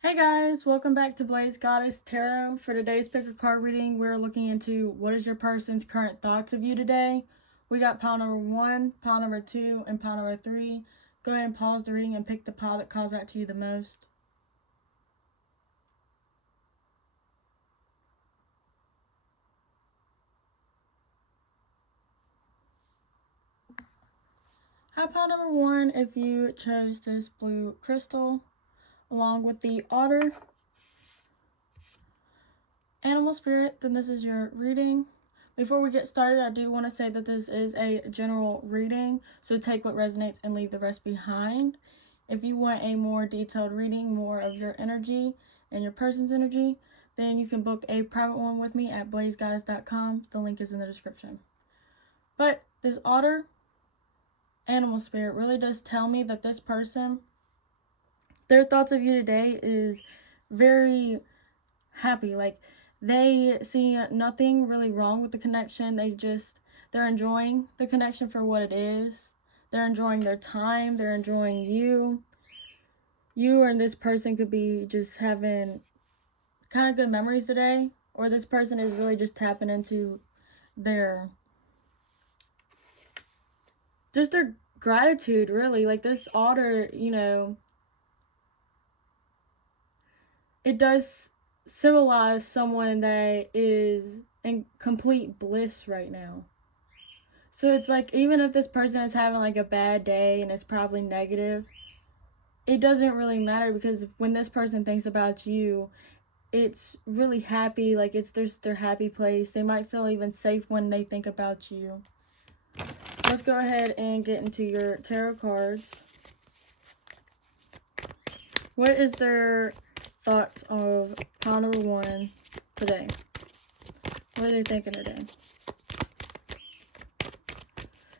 Hey guys, welcome back to Blaze Goddess Tarot. For today's pick a card reading, we're looking into what is your person's current thoughts of you today. We got pile number 1, pile number 2, and pile number 3. Go ahead and pause the reading and pick the pile that calls out to you the most. Hi, pile number 1 if you chose this blue crystal, along with the otter, animal spirit, then this is your reading. Before we get started, I do want to say that this is a general reading, so take what resonates and leave the rest behind. If you want a more detailed reading, more of your energy and your person's energy, then you can book a private one with me at blazegoddess.com. The link is in the description. But this otter, animal spirit, really does tell me that this person, their thoughts of you today is very happy. Like, they see nothing really wrong with the connection. They're enjoying the connection for what it is. They're enjoying their time. They're enjoying you. You and this person could be just having kind of good memories today. Or this person is really just tapping into their gratitude, really. Like this otter, it does symbolize someone that is in complete bliss right now. So it's like, even if this person is having like a bad day and it's probably negative, it doesn't really matter, because when this person thinks about you, it's really happy. Like, it's their happy place. They might feel even safe when they think about you. Let's go ahead and get into your tarot cards. What is their thoughts of pile number 1 today? What are they thinking today?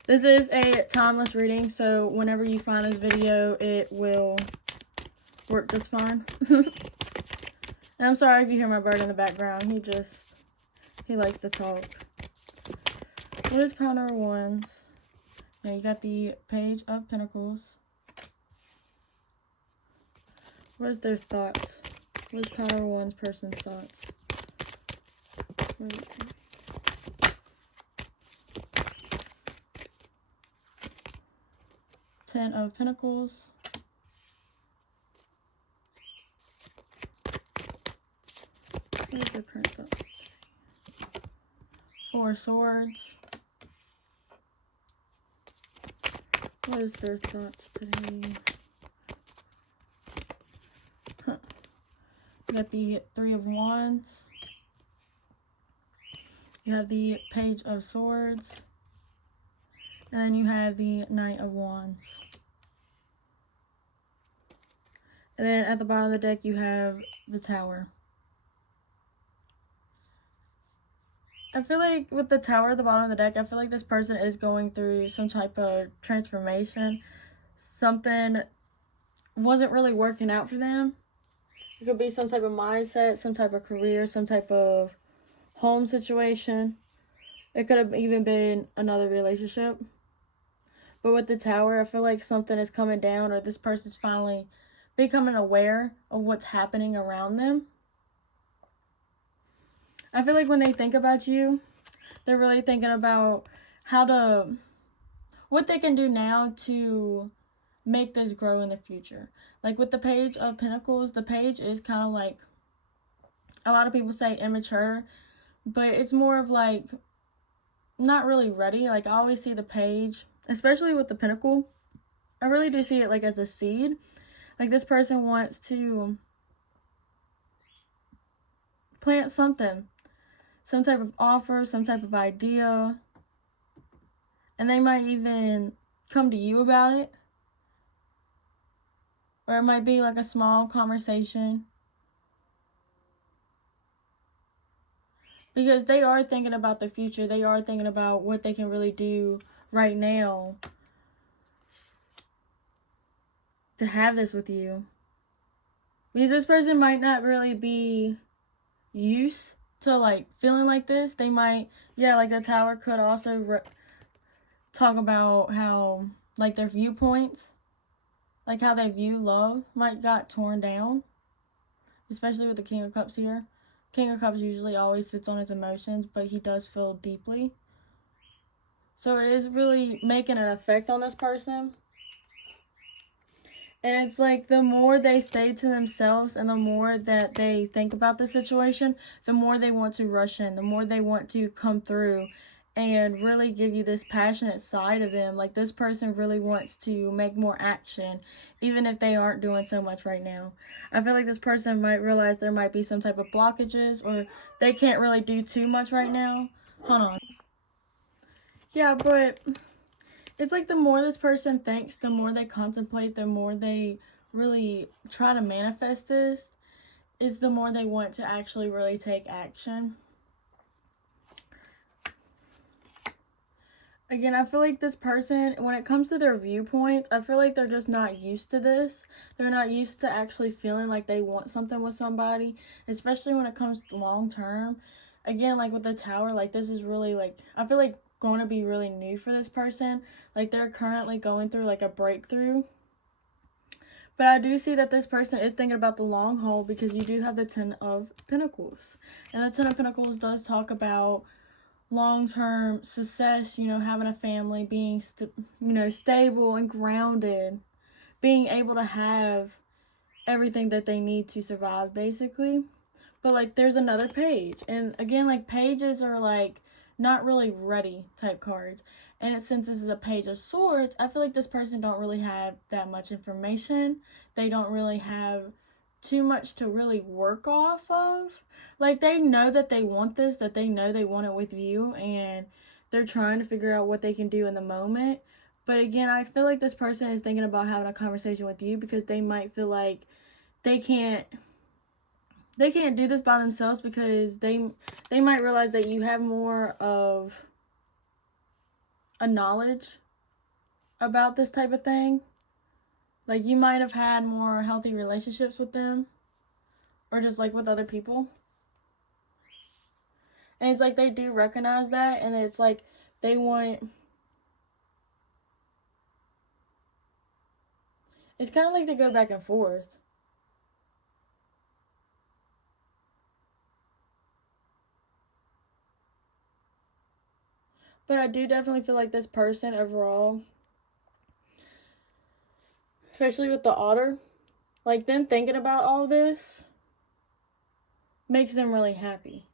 This is a timeless reading, so whenever you find this video, it will work just fine. And I'm sorry if you hear my bird in the background. He likes to talk. What is pile number 1's? Now you got the Page of Pentacles. What is their thoughts? What is pile number 1's person's thoughts? Ten of Pentacles. What is their current thoughts? 4 Swords. What is their thoughts today? You got the 3 of Wands. You have the Page of Swords. And then you have the Knight of Wands. And then at the bottom of the deck, you have the Tower. I feel like with the Tower at the bottom of the deck, I feel like this person is going through some type of transformation. Something wasn't really working out for them. It could be some type of mindset, some type of career, some type of home situation. It could have even been another relationship. But with the Tower, I feel like something is coming down, or this person's finally becoming aware of what's happening around them. I feel like when they think about you, they're really thinking about what they can do now to make this grow in the future. Like with the Page of Pentacles, the page is kind of like, a lot of people say immature, but it's more of like not really ready. Like, I always see the page, especially with the pentacle, I really do see it like as a seed. Like, this person wants to plant something, some type of offer, some type of idea, and they might even come to you about it. Or it might be like a small conversation. Because they are thinking about the future. They are thinking about what they can really do right now to have this with you. Because this person might not really be used to like feeling like this. They might, like the Tower could also talk about how like their viewpoints, like how they view love might got torn down. especially with the King of Cups here. King of Cups usually always sits on his emotions, but he does feel deeply. So it is really making an effect on this person. And it's like the more they stay to themselves and the more that they think about the situation, the more they want to rush in, the more they want to come through and really give you this passionate side of them. Like this person really wants to make more action, even if they aren't doing so much right now. I feel like this person might realize there might be some type of blockages or they can't really do too much right now. Hold on. Yeah, but it's like the more this person thinks, the more they contemplate, the more they really try to manifest this, is the more they want to actually really take action. Again, I feel like this person, when it comes to their viewpoints, I feel like they're just not used to this. They're not used to actually feeling like they want something with somebody, especially when it comes to long term. Again, like with the Tower, like this is really like, I feel like going to be really new for this person. Like they're currently going through like a breakthrough. But I do see that this person is thinking about the long haul because you do have the Ten of Pentacles. And the Ten of Pentacles does talk about long-term success, having a family, being, stable and grounded, being able to have everything that they need to survive, basically. But, like, there's another page. And, again, like, pages are, like, not really ready type cards. And since this is a page of swords, I feel like this person don't really have that much information. They don't really have too much to really work off of. Like they know that they want this, that they know they want it with you, and they're trying to figure out what they can do in the moment. But again, I feel like this person is thinking about having a conversation with you because they might feel like they can't do this by themselves because they might realize that you have more of a knowledge about this type of thing. Like you might have had more healthy relationships with them or just like with other people. And it's like they do recognize that, and it's like they want, it's kind of like they go back and forth. But I do definitely feel like this person overall, especially with the Otter, like them thinking about all this makes them really happy.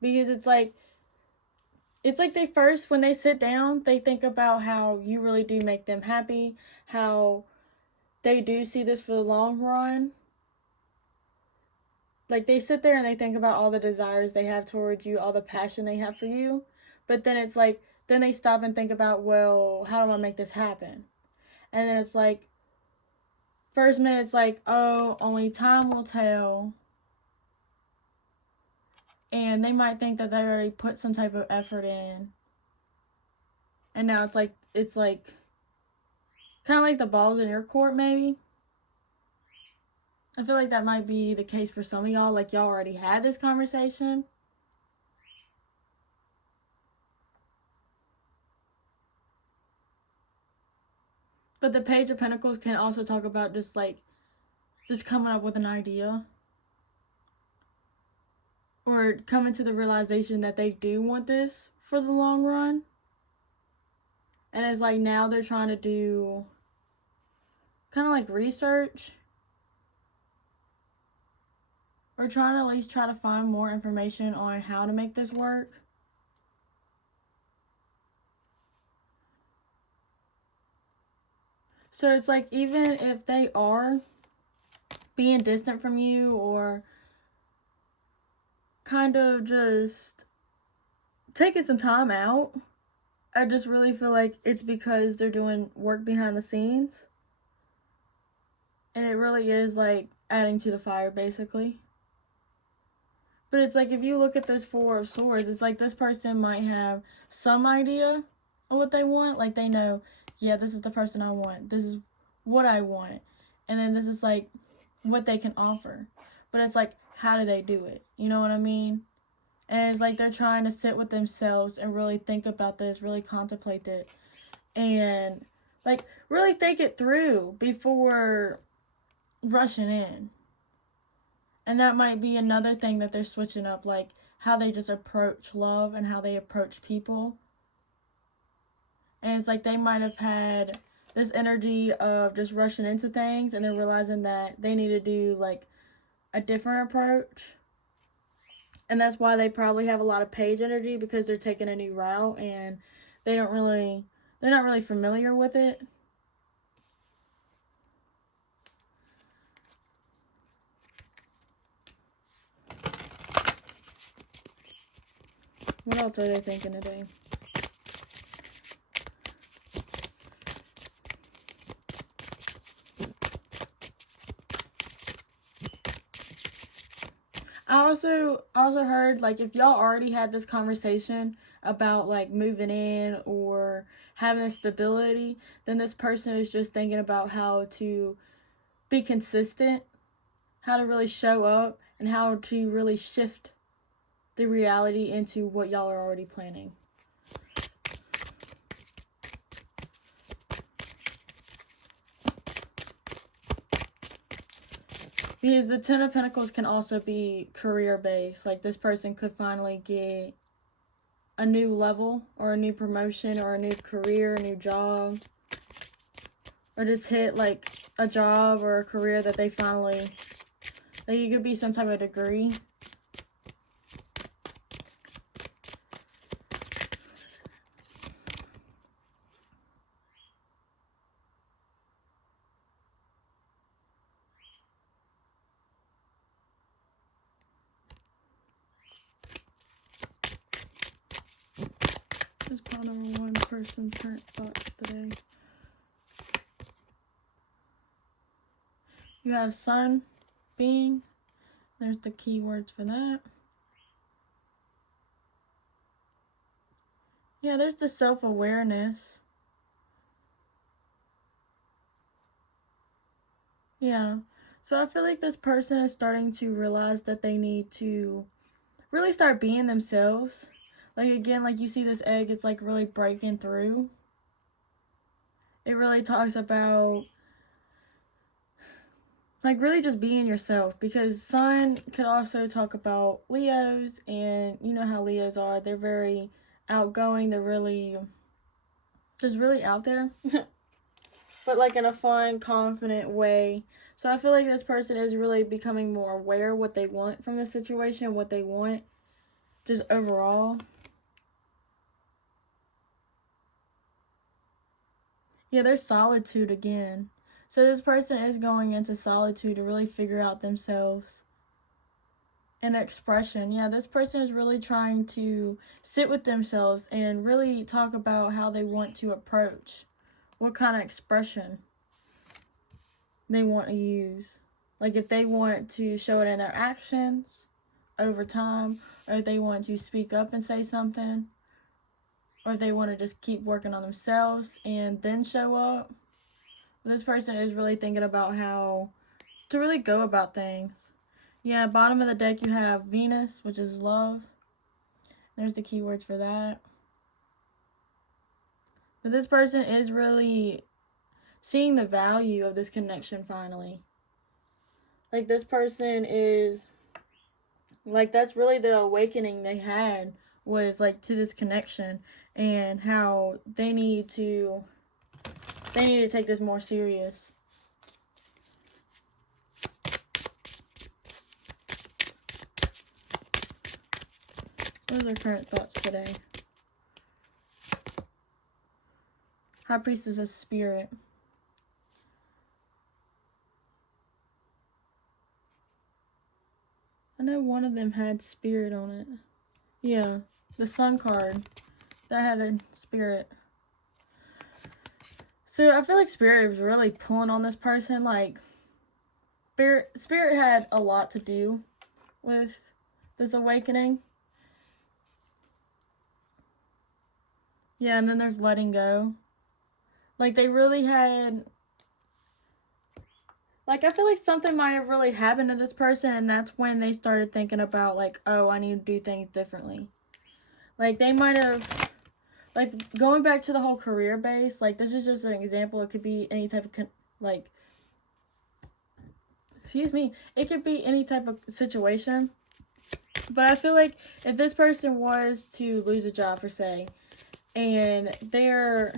Because it's like they first, when they sit down, they think about how you really do make them happy, how they do see this for the long run. Like they sit there and they think about all the desires they have towards you, all the passion they have for you. But then it's like, then they stop and think about, well, how do I make this happen? And then it's like, first minute it's like, oh, only time will tell. And they might think that they already put some type of effort in. And now it's like kind of like the ball's in your court, maybe. I feel like that might be the case for some of y'all. Like y'all already had this conversation. But the Page of Pentacles can also talk about just coming up with an idea. Or coming to the realization that they do want this for the long run. And it's like now they're trying to do kind of like research. Or trying to at least try to find more information on how to make this work. So it's like even if they are being distant from you or kind of just taking some time out, I just really feel like it's because they're doing work behind the scenes. And it really is like adding to the fire, basically. But it's like if you look at this Four of Swords, it's like this person might have some idea of what they want. Like they know, yeah, this is the person I want. This is what I want. And then this is like what they can offer. But it's like, how do they do it? You know what I mean? And it's like they're trying to sit with themselves and really think about this, really contemplate it. And like really think it through before rushing in. And that might be another thing that they're switching up, like how they just approach love and how they approach people. And it's like they might have had this energy of just rushing into things, and they're realizing that they need to do like a different approach. And that's why they probably have a lot of page energy, because they're taking a new route and they're not really familiar with it. What else are they thinking today? I also heard, like, if y'all already had this conversation about like moving in or having a stability, then this person is just thinking about how to be consistent, how to really show up, and how to really shift the reality into what y'all are already planning. Because the Ten of Pentacles can also be career-based. Like, this person could finally get a new level or a new promotion or a new career, a new job. Or just hit, like, a job or a career that they finally... Like, it could be some type of degree. Just pile number one, person's current thoughts today. You have Sun, being. There's the keywords for that. Yeah, there's the self-awareness. Yeah. So I feel like this person is starting to realize that they need to really start being themselves. Like, again, like you see this egg, it's like really breaking through. It really talks about like really just being yourself, because Sun could also talk about Leos, and you know how Leos are. They're very outgoing. They're really just really out there. But like in a fun, confident way. So I feel like this person is really becoming more aware what they want from the situation, what they want just overall. Yeah, there's solitude again. So this person is going into solitude to really figure out themselves. And expression. Yeah, this person is really trying to sit with themselves and really talk about how they want to approach. What kind of expression they want to use. Like if they want to show it in their actions over time, or if they want to speak up and say something, or if they want to just keep working on themselves and then show up. This person is really thinking about how to really go about things. Yeah, bottom of the deck you have Venus, which is love. There's the keywords for that. But this person is really seeing the value of this connection finally. Like this person is, like that's really the awakening they had, was like to this connection, and how they need to take this more serious. What are their current thoughts today? High Priestess of Spirit. I know one of them had spirit on it. Yeah, the Sun card. That had a spirit. So I feel like Spirit is really pulling on this person. Like, Spirit had a lot to do with this awakening. Yeah, and then there's letting go. Like, they really had... Like, I feel like something might have really happened to this person, and that's when they started thinking about, like, oh, I need to do things differently. Like, they might have... Like, going back to the whole career base, like, this is just an example. It could be any type of, like, excuse me, it could be any type of situation. But I feel like if this person was to lose a job, for say, and they're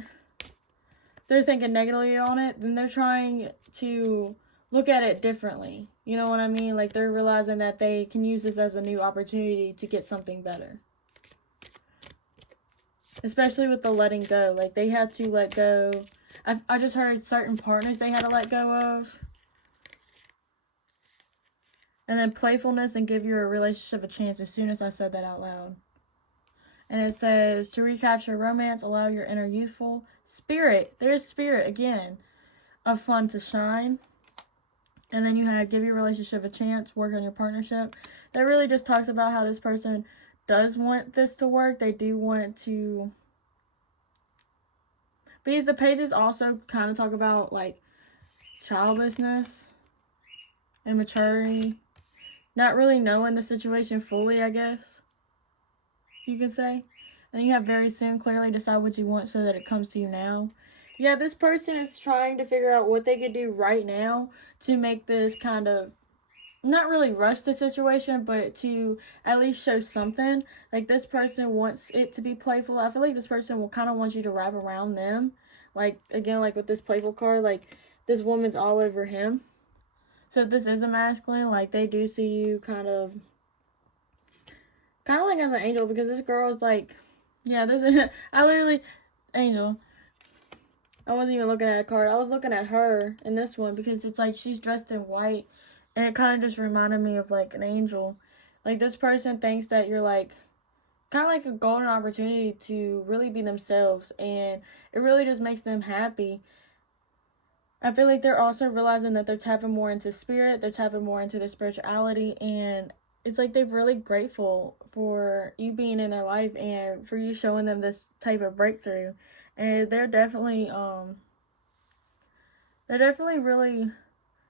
thinking negatively on it, then they're trying to look at it differently. You know what I mean? Like, they're realizing that they can use this as a new opportunity to get something better. Especially with the letting go. Like, they had to let go. I just heard certain partners they had to let go of. And then playfulness and give your relationship a chance, as soon as I said that out loud. And it says, to recapture romance, allow your inner youthful spirit. There's spirit again. Of fun to shine. And then you have give your relationship a chance, work on your partnership. That really just talks about how this person does want this to work. They do want to. Because the pages also kind of talk about like childlessness, immaturity, not really knowing the situation fully, I guess you could say. And you have very soon, clearly decide what you want so that it comes to you now. Yeah, this person is trying to figure out what they could do right now to make this kind of, not really rush the situation, but to at least show something. Like, this person wants it to be playful. I feel like this person will kind of want you to wrap around them. Like, again, like with this playful card, like, this woman's all over him. So if this is a masculine, like, they do see you kind of like as an angel, because this girl is like, yeah, this is, I literally, angel. I wasn't even looking at a card. I was looking at her in this one, because it's like she's dressed in white. And it kind of just reminded me of like an angel. Like, this person thinks that you're like, kind of like a golden opportunity to really be themselves. And it really just makes them happy. I feel like they're also realizing that they're tapping more into spirit. They're tapping more into their spirituality. And it's like they're really grateful for you being in their life and for you showing them this type of breakthrough. And they're definitely really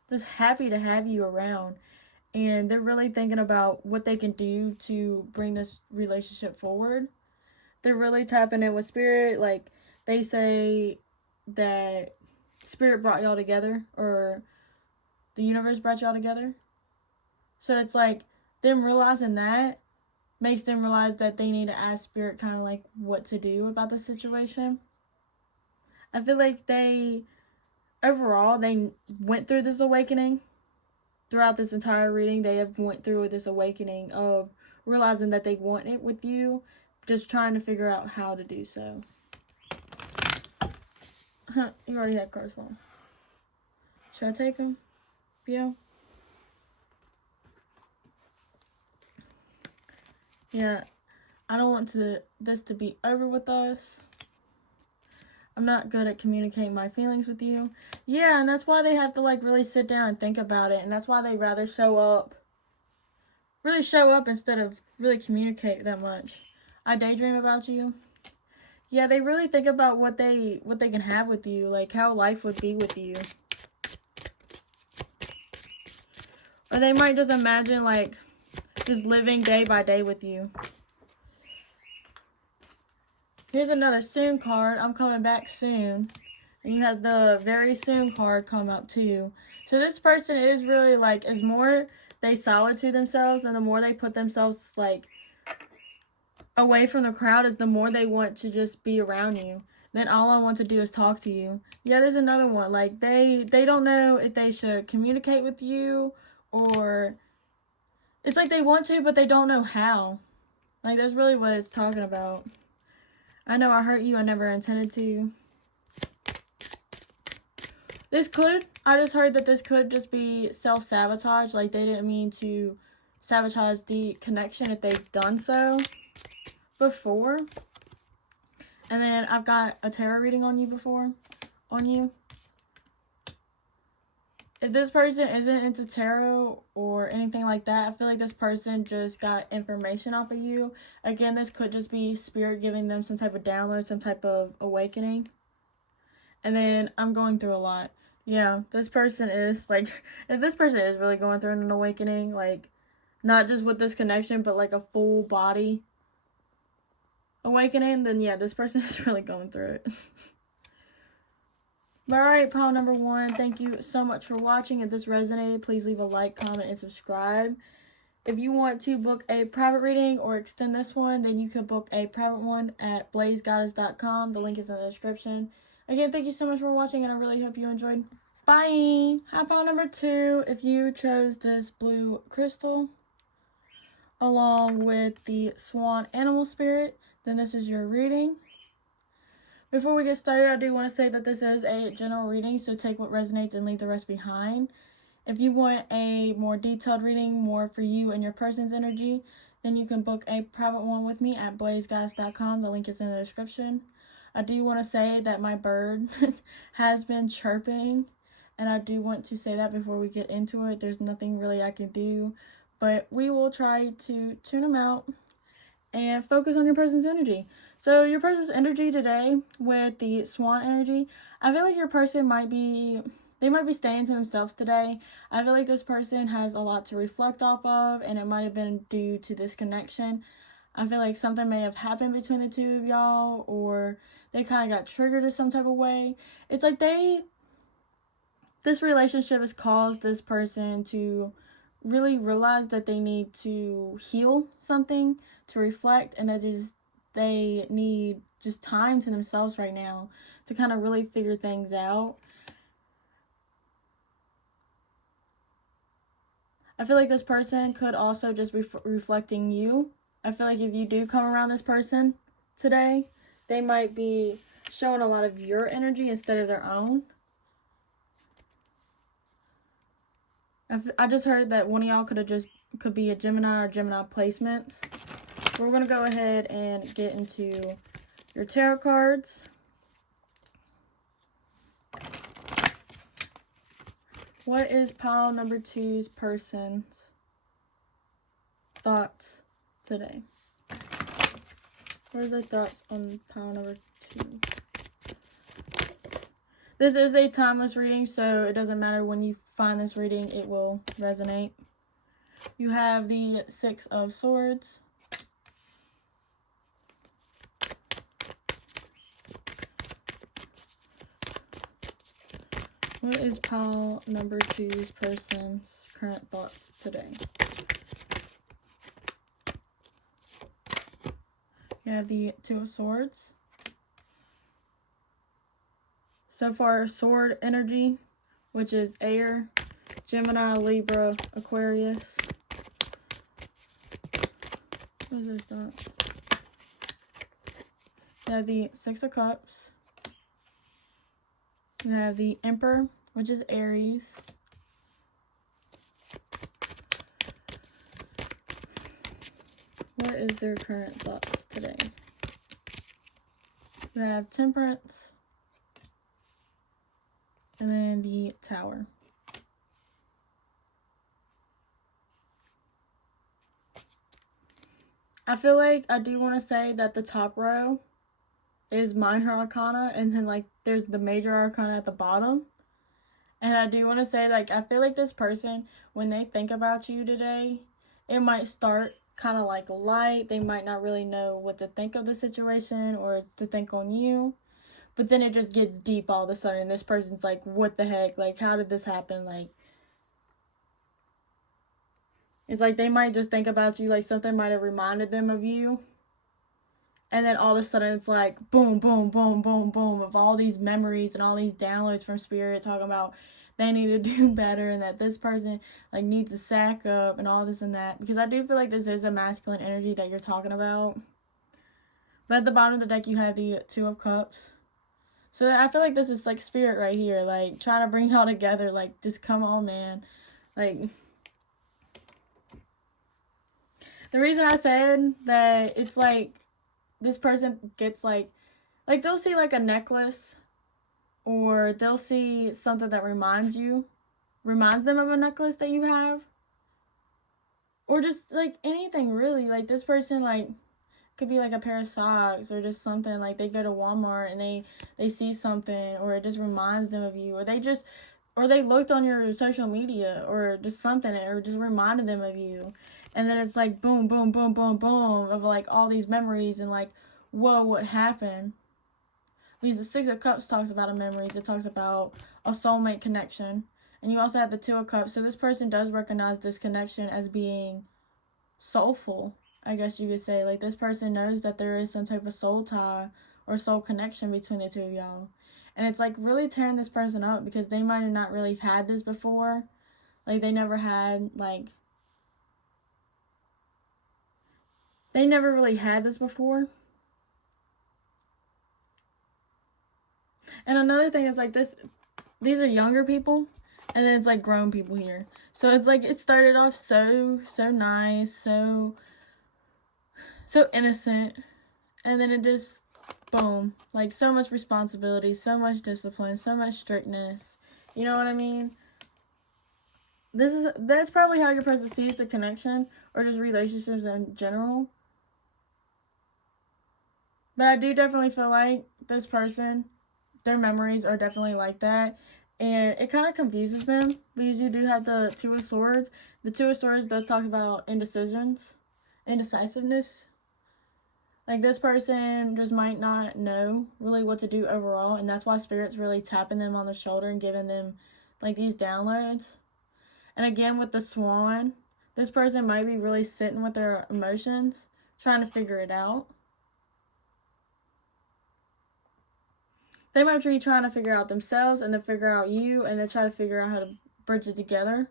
just happy to have you around. And they're really thinking about what they can do to bring this relationship forward. They're really tapping in with spirit. Like, they say that spirit brought y'all together, or the universe brought y'all together. So it's like them realizing that makes them realize that they need to ask spirit kind of like what to do about the situation. I feel like overall, they went through this awakening. Throughout this entire reading, they have went through this awakening of realizing that they want it with you, just trying to figure out how to do so. You already had cards for them. Should I take them? Yeah. Yeah. I don't want this to be over with us. I'm not good at communicating my feelings with you. Yeah, and that's why they have to like really sit down and think about it. And that's why they rather really show up instead of really communicate that much. I daydream about you. Yeah, they really think about what they can have with you, like how life would be with you. Or they might just imagine like just living day by day with you. Here's another soon card. I'm coming back soon. And you have the very soon card come up too. So this person is really like, as more they solitude themselves and the more they put themselves like away from the crowd, is the more they want to just be around you. Then all I want to do is talk to you. Yeah, there's another one. Like, they don't know if they should communicate with you, or it's like they want to, but they don't know how. Like, that's really what it's talking about. I know I hurt you. I never intended to. I just heard that this could just be self-sabotage. Like, they didn't mean to sabotage the connection if they've done so before. And then I've got a tarot reading on you. If this person isn't into tarot or anything like that, I feel like this person just got information off of you. Again, this could just be spirit giving them some type of download, some type of awakening. And then I'm going through a lot. Yeah, this person is like, if this person is really going through an awakening, like not just with this connection, but like a full body awakening, then yeah, this person is really going through it. But alright, pile number 1, thank you so much for watching. If this resonated, please leave a like, comment, and subscribe. If you want to book a private reading or extend this one, then you can book a private one at blazegoddess.com. The link is in the description. Again, thank you so much for watching, and I really hope you enjoyed. Bye! Hi, pile number 2. If you chose this blue crystal along with the swan animal spirit, then this is your reading. Before we get started, I do want to say that this is a general reading, so take what resonates and leave the rest behind. If you want a more detailed reading, more for you and your person's energy, then you can book a private one with me at blazegoddess.com. The link is in the description. I do want to say that my bird has been chirping, and I do want to say that before we get into it. There's nothing really I can do, but we will try to tune them out and focus on your person's energy. So your person's energy today with the swan energy, I feel like your person might be staying to themselves today. I feel like this person has a lot to reflect off of, and it might have been due to this connection. I feel like something may have happened between the two of y'all, or they kind of got triggered in some type of way. It's like this relationship has caused this person to really realize that they need to heal something, to reflect, and that they need just time to themselves right now to kind of really figure things out. I feel like this person could also just be reflecting you. I feel like if you do come around this person today, they might be showing a lot of your energy instead of their own. I just heard that one of y'all could be a Gemini or Gemini placements. So we're going to go ahead and get into your tarot cards. What is pile number 2's person's thoughts today? What are their thoughts on pile number 2? This is a timeless reading, so it doesn't matter when you find this reading, it will resonate. You have the 6 of Swords. What is pile number 2's person's current thoughts today? You have the 2 of Swords. So far, sword energy, which is air, Gemini, Libra, Aquarius. What are their thoughts? You have the 6 of Cups. You have the Emperor, which is Aries. What is their current thoughts today? You have Temperance. And then the Tower. I feel like I do want to say that the top row is Minor Arcana, and then like there's the Major Arcana at the bottom. And I do want to say, like, I feel like this person, when they think about you today, it might start kind of like light. They might not really know what to think of the situation or to think on you. But then it just gets deep all of a sudden. This person's like, what the heck? Like, how did this happen? Like, it's like they might just think about you, like something might have reminded them of you. And then all of a sudden it's like, boom, boom, boom, boom, boom, of all these memories and all these downloads from Spirit talking about they need to do better and that this person, like, needs to sack up and all this and that. Because I do feel like this is a masculine energy that you're talking about. But at the bottom of the deck, you have the 2 of Cups. So I feel like this is like Spirit right here, like trying to bring y'all together, like just come on, man. Like, the reason I said that it's like this person gets like they'll see like a necklace, or they'll see something that reminds them of a necklace that you have, or just like anything really. Like this person, like, could be like a pair of socks or just something, like they go to Walmart and they see something, or it just reminds them of you, or they looked on your social media or just something, or just reminded them of you. And then it's like boom, boom, boom, boom, boom of like all these memories and like, whoa, what happened? Because the Six of Cups talks about a memories. It talks about a soulmate connection. And you also have the Two of Cups. So this person does recognize this connection as being soulful, I guess you could say. Like, this person knows that there is some type of soul tie or soul connection between the two of y'all. And it's like really tearing this person up because they might have not really had this before. Like, they never had, like, they never really had this before. And another thing is, like, these are younger people, and then it's like grown people here. So it's like it started off so nice, so innocent, and then it just boom, like so much responsibility, so much discipline, so much strictness. You know what I mean? That's probably how your person sees the connection or just relationships in general. But I do definitely feel like this person, their memories are definitely like that. And it kind of confuses them because you do have the Two of Swords. The Two of Swords does talk about indecisiveness. Like, this person just might not know really what to do overall. And that's why Spirit's really tapping them on the shoulder and giving them, like, these downloads. And again, with the Swan, this person might be really sitting with their emotions, trying to figure it out. They might be trying to figure out themselves and then figure out you and then try to figure out how to bridge it together.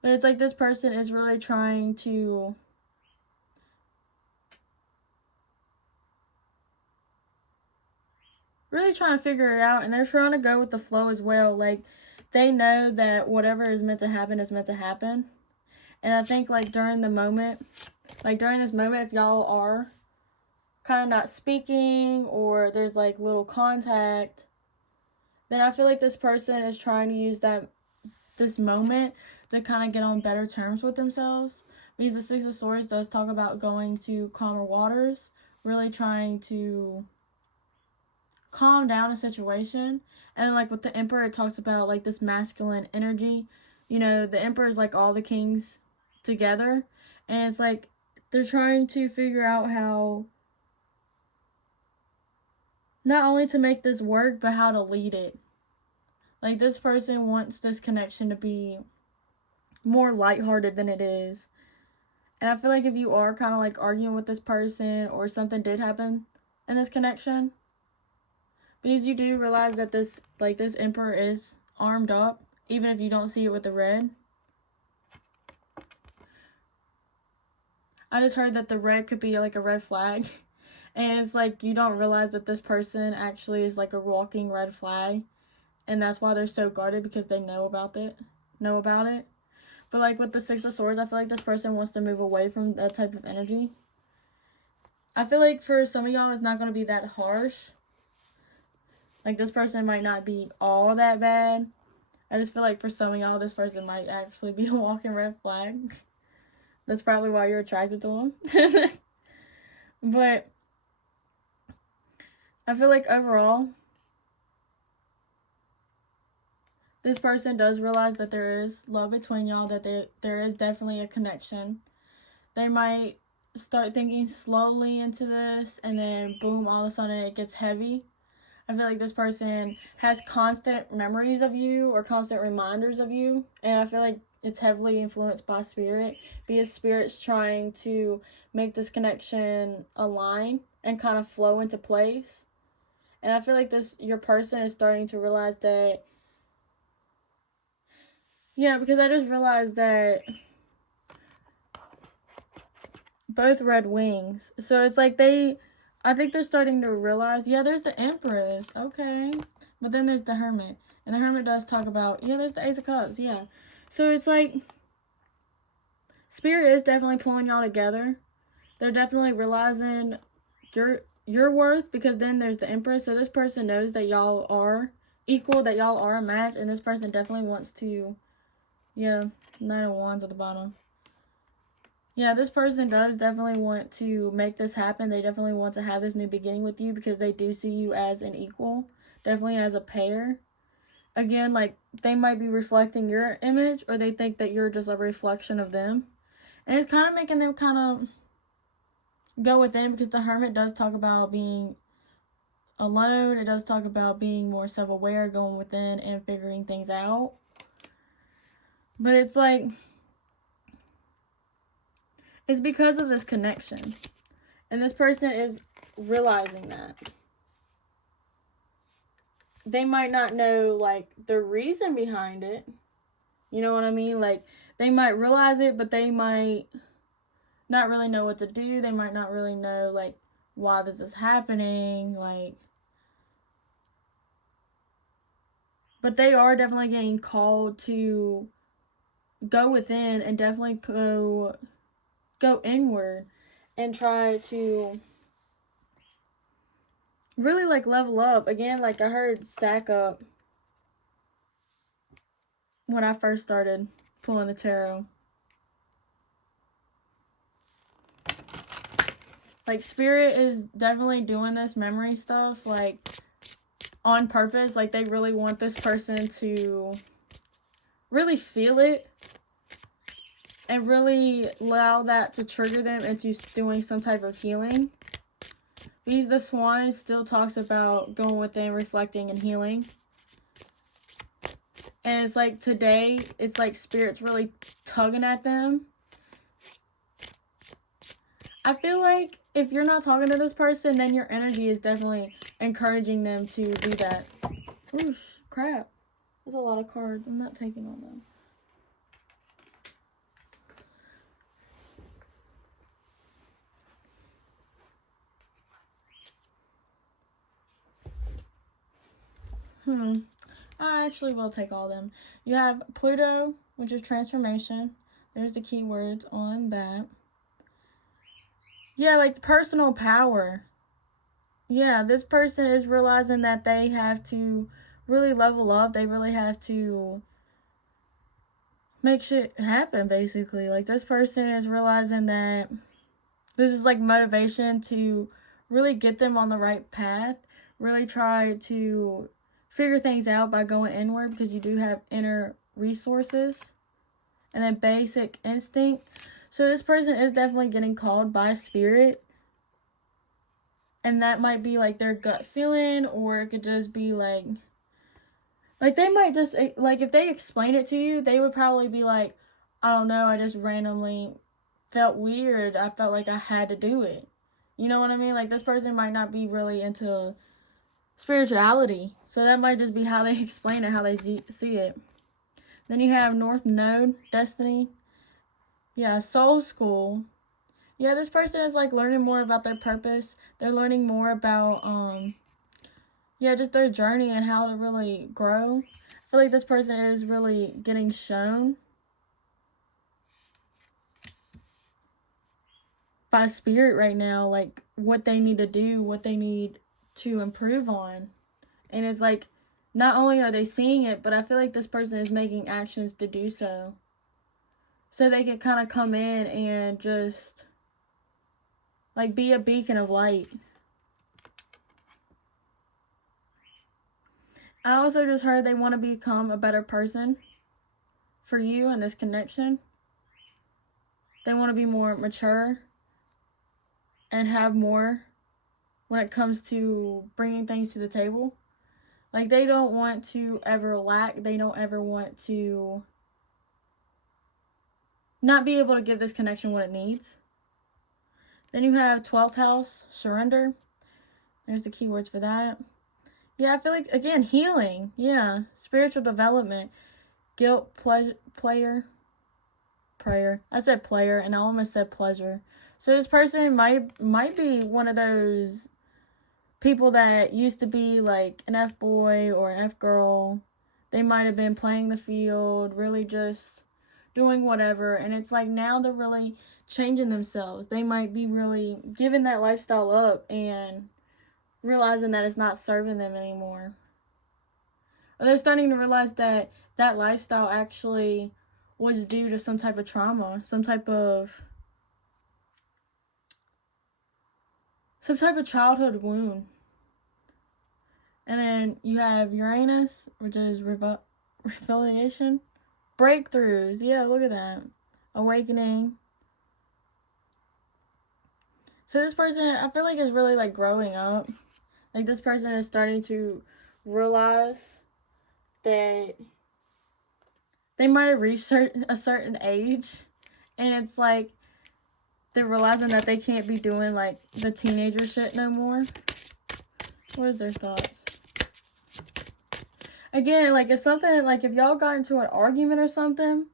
But it's like this person is really trying to figure it out, and they're trying to go with the flow as well. Like, they know that whatever is meant to happen is meant to happen. And I think, like, during this moment, if y'all are kind of not speaking or there's like little contact, then I feel like this person is trying to use this moment to kind of get on better terms with themselves. Because the Six of Swords does talk about going to calmer waters, really trying to calm down a situation. And like with the Emperor, it talks about like this masculine energy. You know, the Emperor is like all the kings together, and it's like they're trying to figure out how not only to make this work, but how to lead it. Like, this person wants this connection to be more lighthearted than it is. And I feel like if you are kind of like arguing with this person or something did happen in this connection, because you do realize that this Emperor is armed up, even if you don't see it with the red. I just heard that the red could be like a red flag. And it's like you don't realize that this person actually is like a walking red flag. And that's why they're so guarded, because they know about it. But like with the Six of Swords, I feel like this person wants to move away from that type of energy. I feel like for some of y'all, it's not going to be that harsh. Like, this person might not be all that bad. I just feel like for some of y'all, this person might actually be a walking red flag. That's probably why you're attracted to them. But I feel like overall, this person does realize that there is love between y'all, that there is definitely a connection. They might start thinking slowly into this, and then boom, all of a sudden it gets heavy. I feel like this person has constant memories of you or constant reminders of you, and I feel like it's heavily influenced by Spirit, because Spirit's trying to make this connection align and kind of flow into place. And I feel like your person is starting to realize that, yeah, because I just realized that both red wings. So it's like I think they're starting to realize, yeah, there's the Empress, okay. But then there's the Hermit. And the Hermit does talk about, yeah, there's the Ace of Cups, yeah. So it's like, Spirit is definitely pulling y'all together. They're definitely realizing your worth, because then there's the Empress. So this person knows that y'all are equal, that y'all are a match, and this person definitely wants to, yeah, Nine of Wands at the bottom. Yeah, this person does definitely want to make this happen. They definitely want to have this new beginning with you, because they do see you as an equal, definitely as a pair. Again, like, they might be reflecting your image, or they think that you're just a reflection of them. And it's kind of making them kind of go within, because the Hermit does talk about being alone. It does talk about being more self-aware, going within and figuring things out. But it's like, it's because of this connection. And this person is realizing that. They might not know, like, the reason behind it. You know what I mean? Like, they might realize it, but they might not really know what to do. They might not really know, like, why this is happening. Like, but they are definitely getting called to go within and definitely go inward and try to really, like, level up. Again, like, I heard sack up when I first started pulling the tarot. Like, Spirit is definitely doing this memory stuff, like, on purpose. Like, they really want this person to really feel it and really allow that to trigger them into doing some type of healing. Because the Swan still talks about going within, reflecting, and healing. And it's like today, it's like Spirit's really tugging at them. I feel like if you're not talking to this person, then your energy is definitely encouraging them to do that. Oof, crap. That's a lot of cards. I'm not taking on them. I actually will take all of them. You have Pluto, which is transformation. There's the keywords on that. Yeah, like personal power. Yeah, this person is realizing that they have to really level up. They really have to make shit happen, basically. Like, this person is realizing that this is like motivation to really get them on the right path. Really try to figure things out by going inward, because you do have inner resources and then basic instinct. So this person is definitely getting called by Spirit, and that might be like their gut feeling, or it could just be like they might just, like, if they explain it to you, they would probably be like, I don't know, I just randomly felt weird. I felt like I had to do it. You know what I mean? Like, this person might not be really into spirituality, so that might just be how they explain it, how they see it. Then you have North Node, Destiny. Yeah, Soul School. Yeah, this person is like learning more about their purpose. They're learning more about just their journey and how to really grow. I feel like this person is really getting shown by Spirit right now, like, what they need to do, what they need to improve on. And it's like, not only are they seeing it, but I feel like this person is making actions to do so. So they can kind of come in and just, like, be a beacon of light. I also just heard they want to become a better person for you in this connection. They want to be more mature and have more when it comes to bringing things to the table. Like, they don't want to ever lack. They don't ever want to not be able to give this connection what it needs. Then you have 12th house, surrender. There's the keywords for that. Yeah, I feel like, again, healing. Yeah, spiritual development. Guilt, prayer. I said player, and I almost said pleasure. So this person might be one of those people that used to be like an F-boy or an F-girl. They might have been playing the field, really just doing whatever. And it's like now they're really changing themselves. They might be really giving that lifestyle up and realizing that it's not serving them anymore. Or they're starting to realize that that lifestyle actually was due to some type of trauma, some type of childhood wound. And then you have Uranus, which is revelation. Breakthroughs. Yeah, look at that. Awakening. So this person, I feel like, is really like growing up. Like this person is starting to realize that they might have reached a certain age, and it's like they're realizing that they can't be doing like the teenager shit no more. What is their thoughts? Again, like if something, like if y'all got into an argument or something,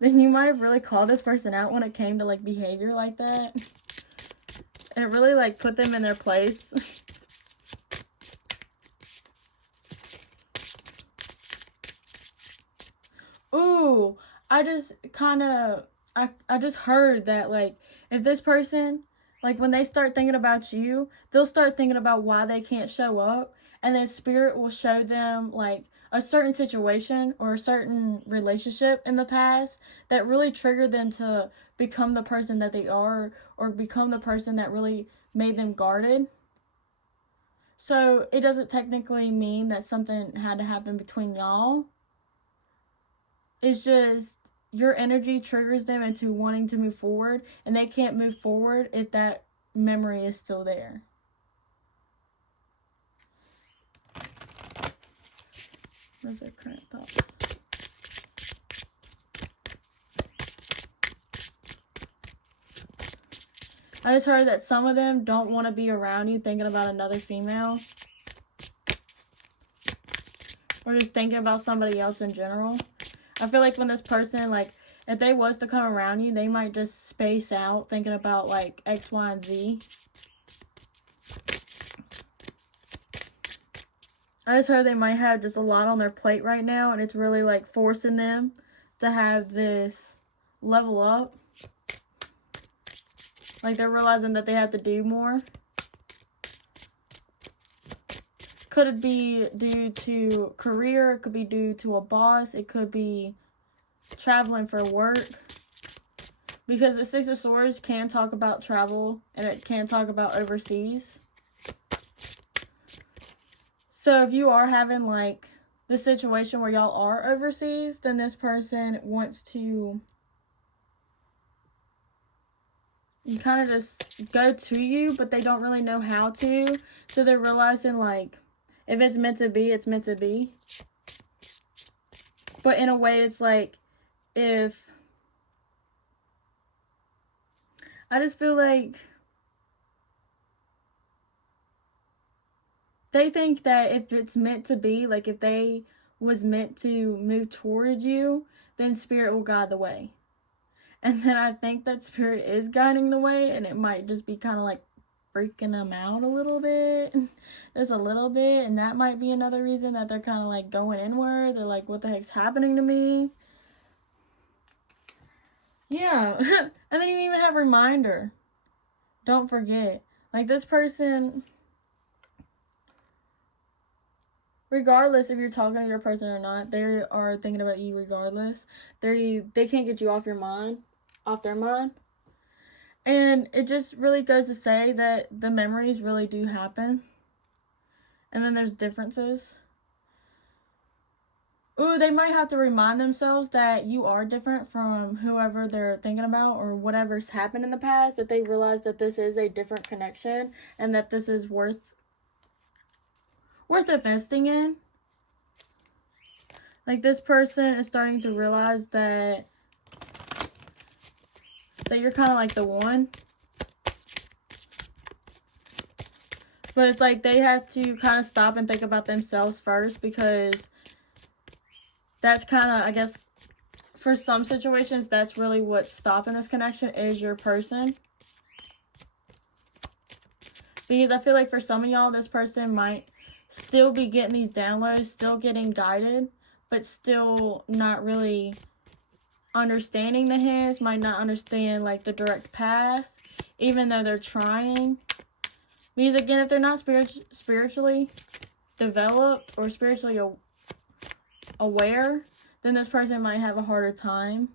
then you might have really called this person out when it came to like behavior like that. And it really like put them in their place. Ooh, I just heard that like if this person, like when they start thinking about you, they'll start thinking about why they can't show up, and then spirit will show them like a certain situation or a certain relationship in the past that really triggered them to become the person that they are, or become the person that really made them guarded. So it doesn't technically mean that something had to happen between y'all. It's just your energy triggers them into wanting to move forward, and they can't move forward if that memory is still there. What's their current thoughts? I just heard that some of them don't want to be around you thinking about another female. Or just thinking about somebody else in general. I feel like when this person, like, if they was to come around you, they might just space out thinking about, like, X, Y, and Z. I just heard they might have just a lot on their plate right now, and it's really, like, forcing them to have this level up. Like, they're realizing that they have to do more. Could it be due to career? It could be due to a boss. It could be traveling for work. Because the Six of Swords can talk about travel, and it can talk about overseas. So if you are having like the situation where y'all are overseas, then this person wants to kind of just go to you, but they don't really know how to. So they're realizing like if it's meant to be, it's meant to be. But in a way, it's like if I just feel like they think that if it's meant to be, like if they was meant to move towards you, then spirit will guide the way. And then I think that spirit is guiding the way, and it might just be kind of like freaking them out a little bit. Just a little bit. And that might be another reason that they're kind of like going inward. They're like, what the heck's happening to me? Yeah. And then you even have reminder. Don't forget. Like this person, regardless if you're talking to your person or not, they are thinking about you regardless. They can't get you off their mind. And it just really goes to say that the memories really do happen. And then there's differences. Ooh, they might have to remind themselves that you are different from whoever they're thinking about or whatever's happened in the past, that they realize that this is a different connection and that this is worth investing in. Like this person is starting to realize that you're kind of like the one. But it's like they have to kind of stop and think about themselves first, because that's kind of, I guess, for some situations, that's really what's stopping this connection is your person. Because I feel like for some of y'all, this person might still be getting these downloads, still getting guided, but still not really understanding the hints, might not understand like the direct path, even though they're trying. Because again, if they're not spiritually developed or spiritually aware, then this person might have a harder time.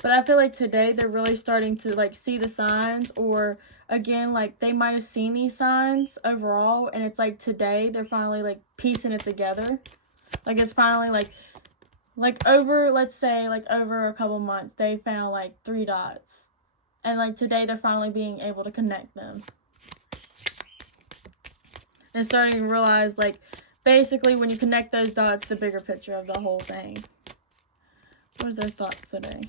But I feel like today they're really starting to like see the signs, or again, like they might have seen these signs overall, and it's like today they're finally like piecing it together. Like it's finally like like over, let's say, like over a couple months, they found like 3 dots. And like today, they're finally being able to connect them. And starting to realize, like, basically when you connect those dots, the bigger picture of the whole thing. What is their thoughts today?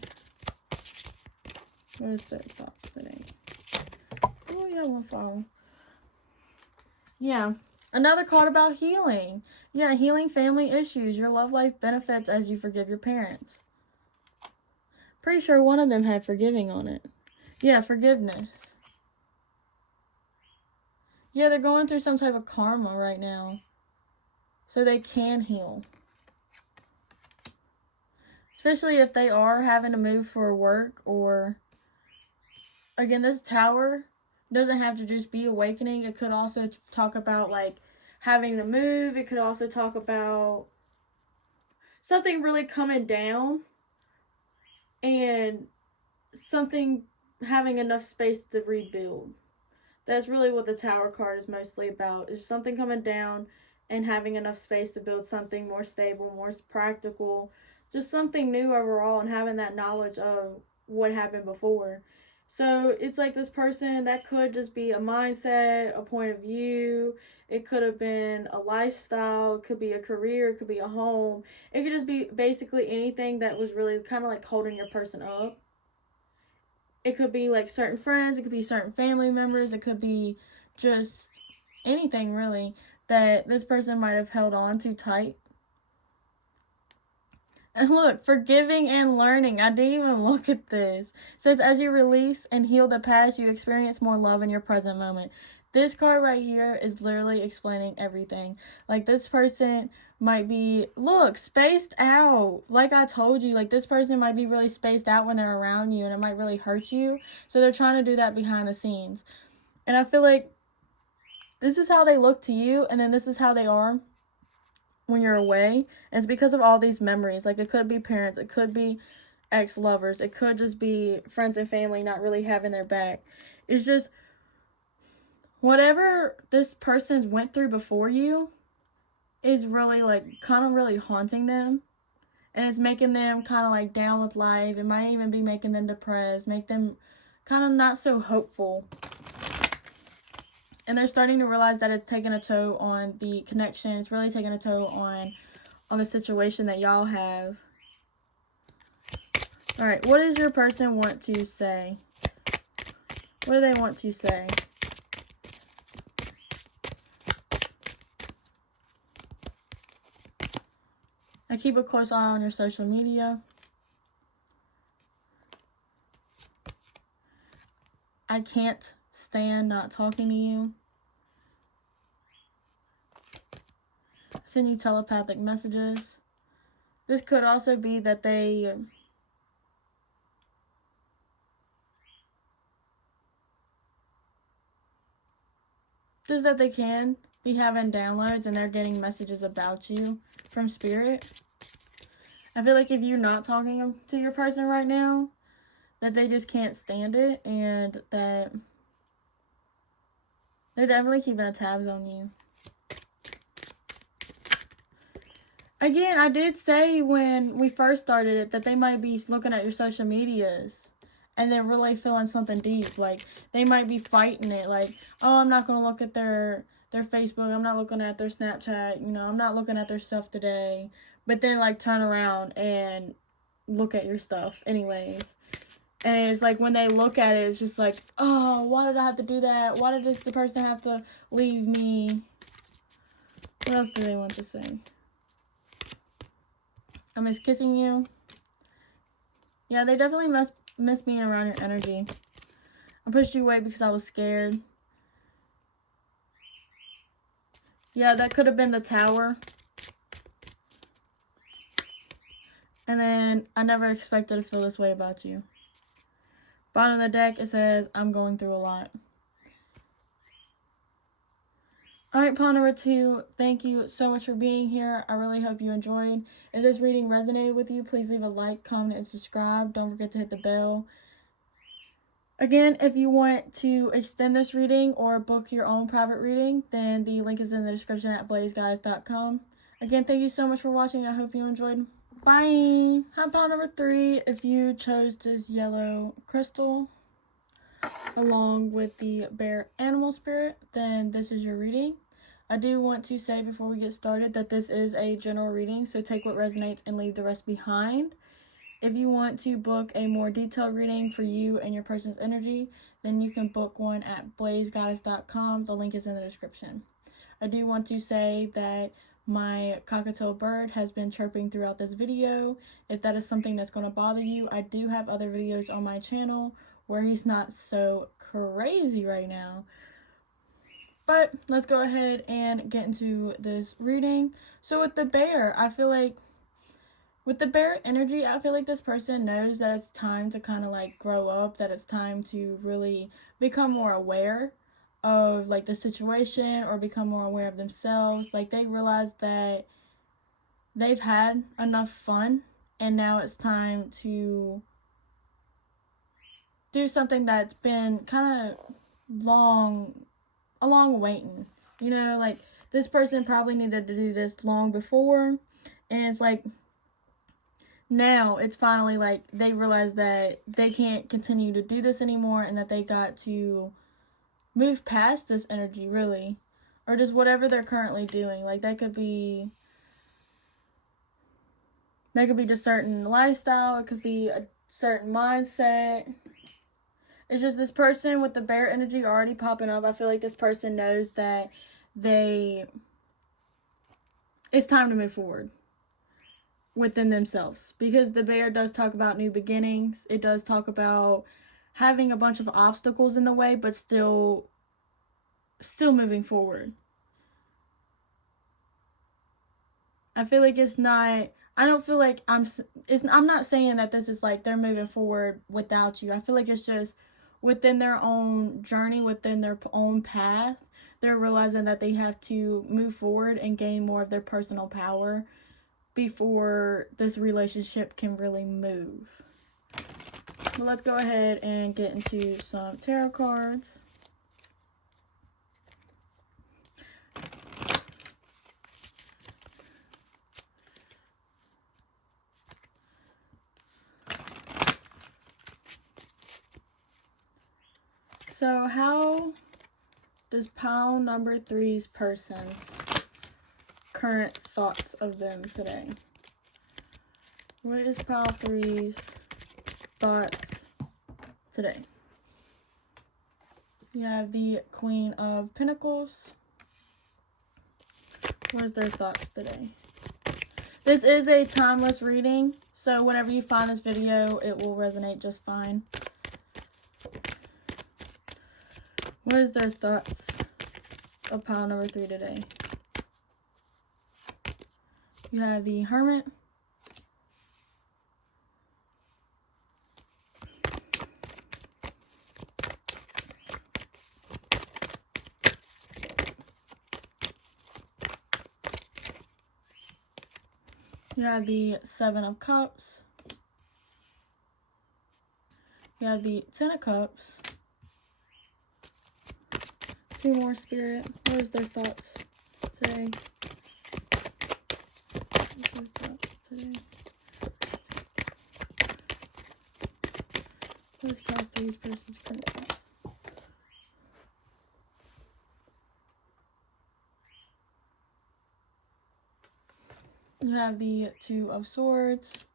What is their thoughts today? Oh, yeah, one phone. Yeah. Another card about healing. Yeah, healing family issues. Your love life benefits as you forgive your parents. Pretty sure one of them had forgiving on it. Yeah, forgiveness. Yeah, they're going through some type of karma right now. So they can heal. Especially if they are having to move for work or... Again, this tower doesn't have to just be awakening. It could also talk about, like, having to move. It could also talk about something really coming down and something having enough space to rebuild. That's really what the tower card is mostly about, is something coming down and having enough space to build something more stable, more practical, just something new overall, and having that knowledge of what happened before. So it's like this person, that could just be a mindset, a point of view. It could have been a lifestyle. It could be a career. It could be a home. It could just be basically anything that was really kind of like holding your person up. It could be like certain friends. It could be certain family members. It could be just anything really that this person might have held on too tight. And look, forgiving and learning. I didn't even look at this. It says, as you release and heal the past, you experience more love in your present moment. This card right here is literally explaining everything. Like, this person might be, look, spaced out. Like I told you, like, this person might be really spaced out when they're around you, and it might really hurt you. So they're trying to do that behind the scenes. And I feel like this is how they look to you, and then this is how they are when you're away. And it's because of all these memories. Like, it could be parents, it could be ex-lovers, it could just be friends and family not really having their back. It's just whatever this person went through before you is really, like, kind of really haunting them, and it's making them kind of like down with life. It might even be making them depressed, make them kind of not so hopeful. And they're starting to realize that it's taking a toll on the connection. It's really taking a toll on the situation that y'all have. All right, what does your person want to say? What do they want to say? I keep a close eye on your social media. I can't stand not talking to you. Send you telepathic messages. This could also be that they just that they can be having downloads and they're getting messages about you from spirit. I feel like if you're not talking to your person right now, that they just can't stand it, and that they're definitely keeping a tabs on you. Again, I did say when we first started it that they might be looking at your social medias and they're really feeling something deep. Like, they might be fighting it. Like, oh, I'm not going to look at their Facebook. I'm not looking at their Snapchat. You know, I'm not looking at their stuff today. But then, like, turn around and look at your stuff anyways. And it's like when they look at it, it's just like, oh, why did I have to do that? Why did this person have to leave me? What else do they want to say? I miss kissing you. Yeah, they definitely miss being around your energy. I pushed you away because I was scared. Yeah, that could have been the tower. And then, I never expected to feel this way about you. Bottom of the deck, it says, I'm going through a lot. Alright, Ponderer 2, thank you so much for being here. I really hope you enjoyed. If this reading resonated with you, please leave a like, comment, and subscribe. Don't forget to hit the bell. Again, if you want to extend this reading or book your own private reading, then the link is in the description at blazeguys.com. Again, thank you so much for watching. I hope you enjoyed. Bye. Hot pile number 3, if you chose this yellow crystal along with the bear animal spirit, then this is your reading. I do want to say before we get started that this is a general reading, so take what resonates and leave the rest behind. If you want to book a more detailed reading for you and your person's energy, then you can book one at blazegoddess.com. The link is in the description. I do want to say that my cockatiel bird has been chirping throughout this video. If that is something that's going to bother you, I do have other videos on my channel where he's not so crazy right now. But let's go ahead and get into this reading. So with the bear, I feel like with the bear energy, I feel like this person knows that it's time to kind of like grow up, that it's time to really become more aware of like the situation or become more aware of themselves. Like they realize that they've had enough fun and now it's time to do something that's been kind of long waiting. You know, like this person probably needed to do this long before, and it's like now it's finally like they realize that they can't continue to do this anymore and that they got to move past this energy, really, or just whatever they're currently doing. Like that could be just certain lifestyle, it could be a certain mindset. It's just this person with the bear energy already popping up. I feel like this person knows that it's time to move forward within themselves, because the bear does talk about new beginnings. It does talk about having a bunch of obstacles in the way, but still moving forward. I feel like it's not, I don't feel like I'm not saying that this is like they're moving forward without you. I feel like it's just within their own journey, within their own path, they're realizing that they have to move forward and gain more of their personal power before this relationship can really move. Well, let's go ahead and get into some tarot cards. So how does pile number 3's person's current thoughts of them today? What is pile 3's thoughts today? You have the Queen of Pentacles. What is their thoughts today? This is a timeless reading, so whenever you find this video, it will resonate just fine. What is their thoughts of pile number 3 today? You have the Hermit. You have the Seven of Cups. You have the Ten of Cups. 2 more, Spirit. What is their thoughts today? What is pile 3's person's current thoughts? You have the Two of Swords.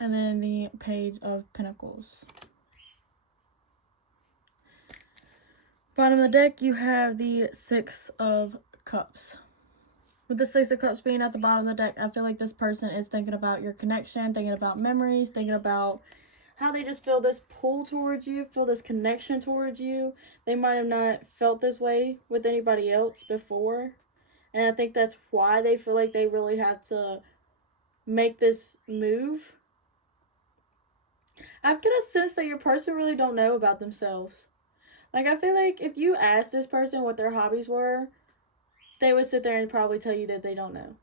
And then the Page of Pentacles. Bottom of the deck, you have the Six of Cups. With the Six of Cups being at the bottom of the deck, I feel like this person is thinking about your connection, thinking about memories, thinking about how they just feel this pull towards you, feel this connection towards you. They might have not felt this way with anybody else before. And I think that's why they feel like they really have to make this move. I've got a sense that your person really don't know about themselves. Like, I feel like if you asked this person what their hobbies were, they would sit there and probably tell you that they don't know.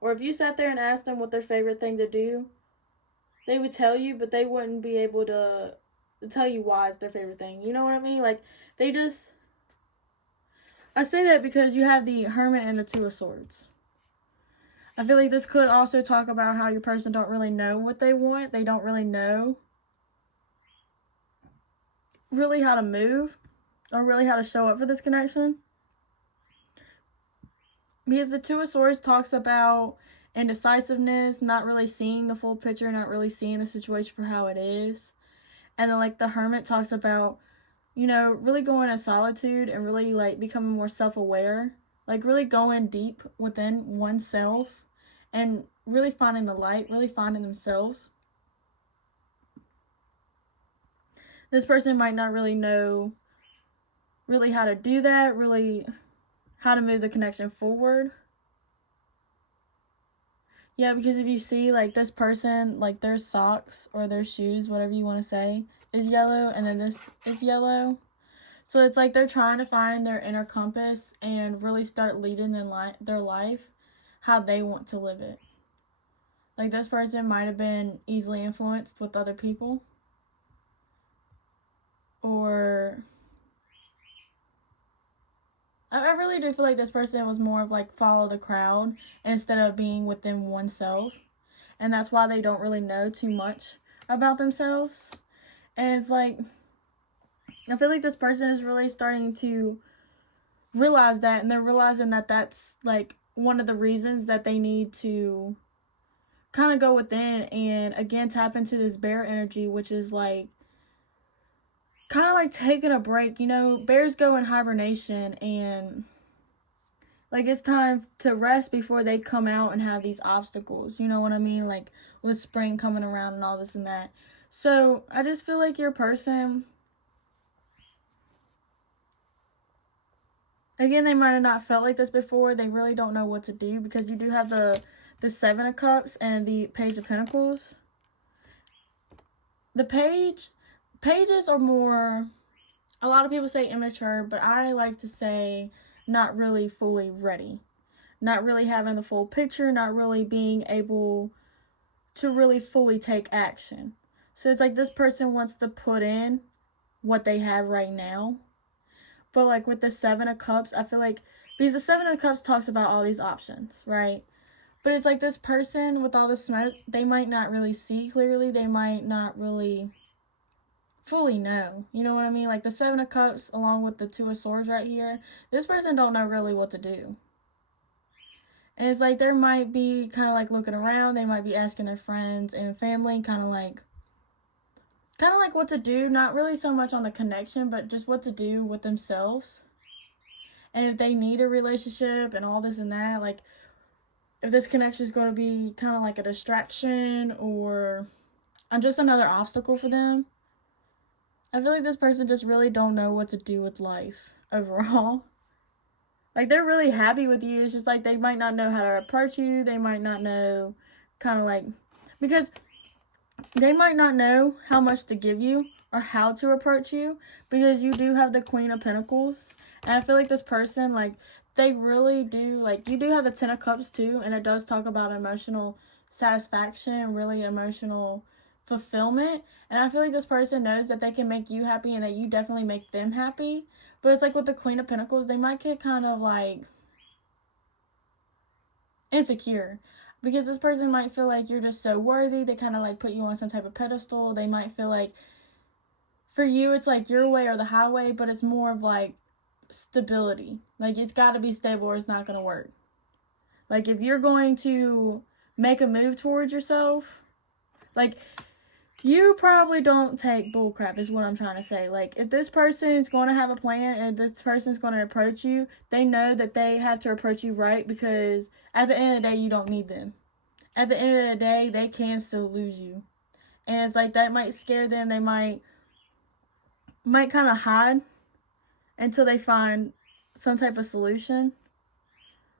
Or if you sat there and asked them what their favorite thing to do, they would tell you, but they wouldn't be able to tell you why it's their favorite thing. You know what I mean? Like, they just, I say that because you have the Hermit and the Two of Swords. I feel like this could also talk about how your person don't really know what they want. They don't really know really how to move or really how to show up for this connection. Because the Two of Swords talks about indecisiveness, not really seeing the full picture, not really seeing the situation for how it is. And then like the Hermit talks about, you know, really going in solitude and really like becoming more self-aware, like really going deep within oneself and really finding the light, really finding themselves. This person might not really know really how to do that, really how to move the connection forward. Yeah, because if you see like this person, like their socks or their shoes, whatever you want to say, is yellow, and then this is yellow. So it's like they're trying to find their inner compass and really start leading their life how they want to live it. Like this person might have been easily influenced with other people, or I really do feel like this person was more of like follow the crowd instead of being within oneself. And that's why they don't really know too much about themselves. And it's like, I feel like this person is really starting to realize that, and they're realizing that that's like one of the reasons that they need to kind of go within and again tap into this bear energy, which is like kind of like taking a break. You know, bears go in hibernation and like it's time to rest before they come out and have these obstacles. You know what I mean? Like with spring coming around and all this and that. So I just feel like your person, again, they might have not felt like this before. They really don't know what to do because you do have the Seven of Cups and the Page of Pentacles. The pages are more, a lot of people say immature, but I like to say not really fully ready. Not really having the full picture, not really being able to really fully take action. So it's like this person wants to put in what they have right now. But like with the Seven of Cups, I feel like, because the Seven of Cups talks about all these options, right? But it's like this person with all the smoke, they might not really see clearly. They might not really fully know. You know what I mean? Like the Seven of Cups along with the Two of Swords right here, this person don't know really what to do. And it's like there might be kind of like looking around. They might be asking their friends and family kind of like what to do. Not really so much on the connection, but just what to do with themselves. And if they need a relationship and all this and that, like if this connection is going to be kind of like a distraction or just another obstacle for them. I feel like this person just really don't know what to do with life overall. Like they're really happy with you. It's just like they might not know how to approach you. They might not know kind of like, because they might not know how much to give you or how to approach you, because you do have the Queen of Pentacles. And I feel like this person, like, they really do, like, you do have the Ten of Cups too, and it does talk about emotional satisfaction, really emotional fulfillment. And I feel like this person knows that they can make you happy and that you definitely make them happy. But it's like with the Queen of Pentacles, they might get kind of like insecure, because this person might feel like you're just so worthy. They kind of like put you on some type of pedestal. They might feel like for you it's like your way or the highway, but it's more of like stability. Like it's got to be stable or it's not going to work. Like if you're going to make a move towards yourself, like you probably don't take bullcrap is what I'm trying to say. Like if this person is going to have a plan and this person is going to approach you, they know that they have to approach you right, because at the end of the day you don't need them. At the end of the day they can still lose you. And it's like that might scare them. They might kind of hide until they find some type of solution.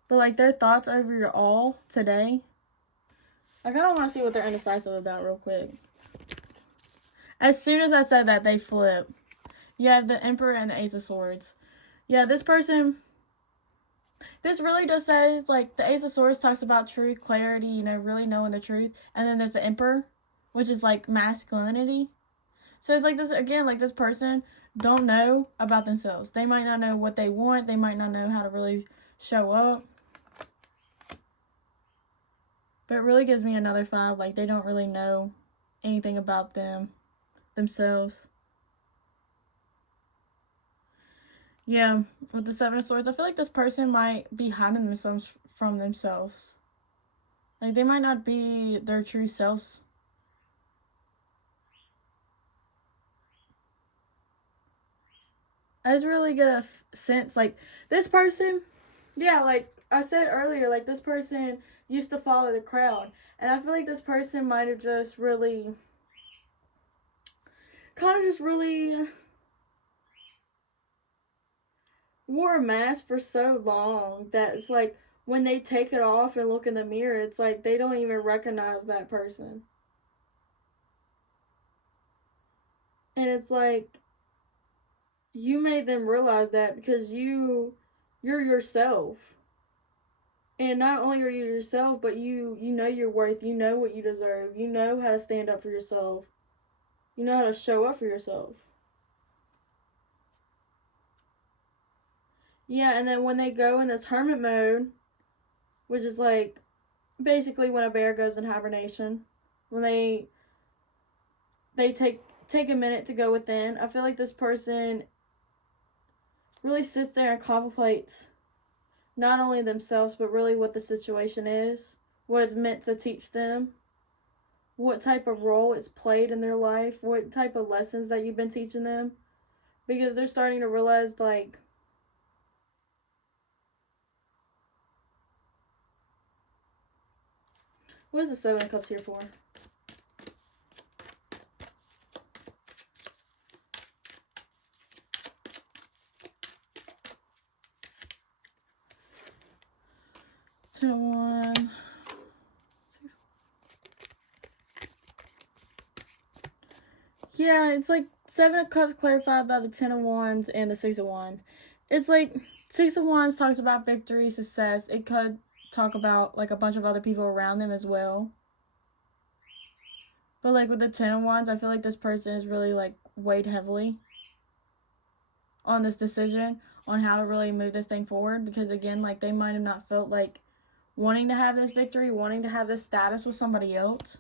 But like their thoughts over your all today, I kind of want to see what they're indecisive about real quick. As soon as I said that, they flip. You have the Emperor and the Ace of Swords. Yeah, this person, this really just says, like, the Ace of Swords talks about truth, clarity, you know, really knowing the truth. And then there's the Emperor, which is like masculinity. So it's like this, again, like this person don't know about themselves. They might not know what they want. They might not know how to really show up. But it really gives me another 5. Like, they don't really know anything about themselves. Yeah, with the 7 of Swords, I feel like this person might be hiding themselves from themselves. Like, they might not be their true selves. I just really get a sense, like, this person, yeah, like I said earlier, like, this person used to follow the crowd. And I feel like this person might have just really, kind of just really wore a mask for so long that it's like, when they take it off and look in the mirror, it's like they don't even recognize that person. And it's like, you made them realize that because you're yourself. And not only are you yourself, but you know your worth, you know what you deserve, you know how to stand up for yourself, you know how to show up for yourself. Yeah, and then when they go in this hermit mode, which is like basically when a bear goes in hibernation, when they take a minute to go within, I feel like this person really sits there and contemplates not only themselves, but really what the situation is, what it's meant to teach them, what type of role it's played in their life, what type of lessons that you've been teaching them. Because they're starting to realize, like, what is the 7 of Cups here for? Ten of Wands. Yeah, it's like 7 of Cups clarified by the 10 of Wands and the 6 of Wands. It's like 6 of Wands talks about victory, success. It could talk about like a bunch of other people around them as well. But like with the 10 of Wands, I feel like this person is really like weighed heavily on this decision on how to really move this thing forward. Because again, like they might have not felt like wanting to have this victory, wanting to have this status with somebody else.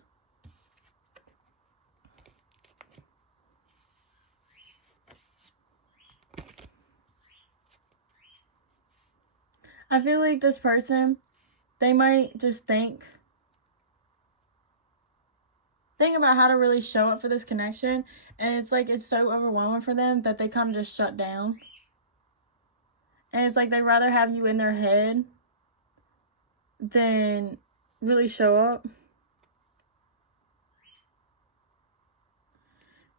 I feel like this person, they might just think about how to really show up for this connection, and it's like it's so overwhelming for them that they kind of just shut down. And it's like they'd rather have you in their head than really show up.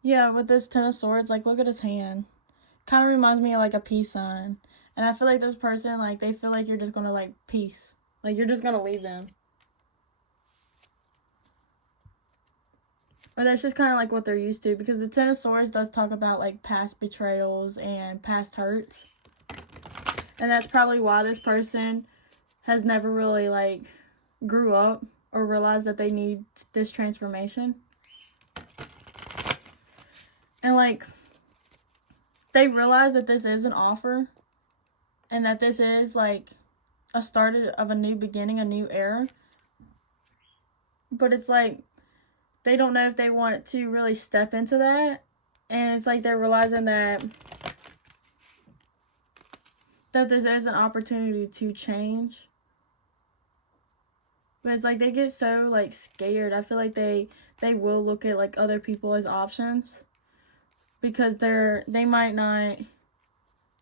Yeah, with this 10 of Swords, like look at his hand. Kind of reminds me of like a peace sign. And I feel like this person, like they feel like you're just gonna like peace. Like you're just gonna leave them. But that's just kind of like what they're used to, because the 10 of Swords does talk about like past betrayals and past hurts. And that's probably why this person has never really like grew up or realized that they need this transformation. And like they realize that this is an offer and that this is like a start of a new beginning, a new era. But it's like they don't know if they want to really step into that. And it's like they're realizing that this is an opportunity to change. But it's like they get so like scared. I feel like they will look at like other people as options, because they might not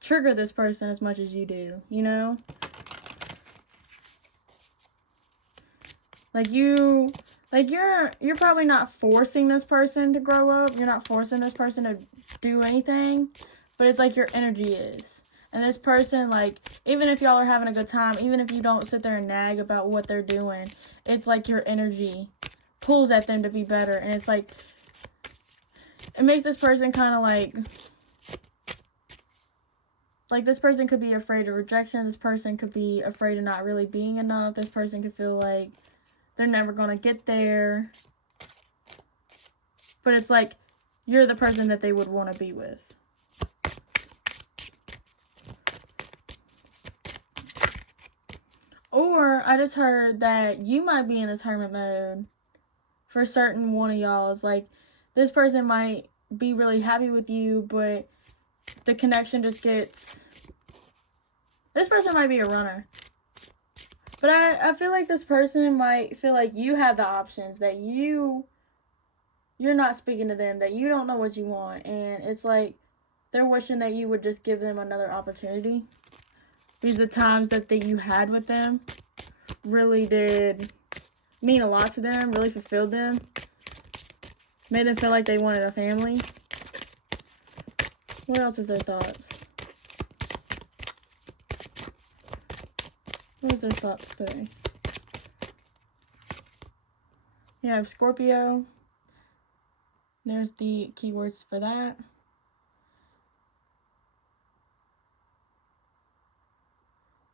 trigger this person as much as you do, you know? Like you're probably not forcing this person to grow up. You're not forcing this person to do anything, but it's like your energy is. And this person, like, even if y'all are having a good time, even if you don't sit there and nag about what they're doing, it's like your energy pulls at them to be better. And it's like, it makes this person kind of like this person could be afraid of rejection. This person could be afraid of not really being enough. This person could feel like they're never going to get there. But it's like, you're the person that they would want to be with. Or I just heard that you might be in this hermit mode for certain one of y'all's. Like, this person might be really happy with you, but the connection just gets... This person might be a runner. But I feel like this person might feel like you have the options, that you're not speaking to them, that you don't know what you want. And it's like they're wishing that you would just give them another opportunity. Because the times that you had with them really did mean a lot to them, really fulfilled them. Made them feel like they wanted a family. What else is their thoughts? What is their thoughts today? You have Scorpio. There's the keywords for that.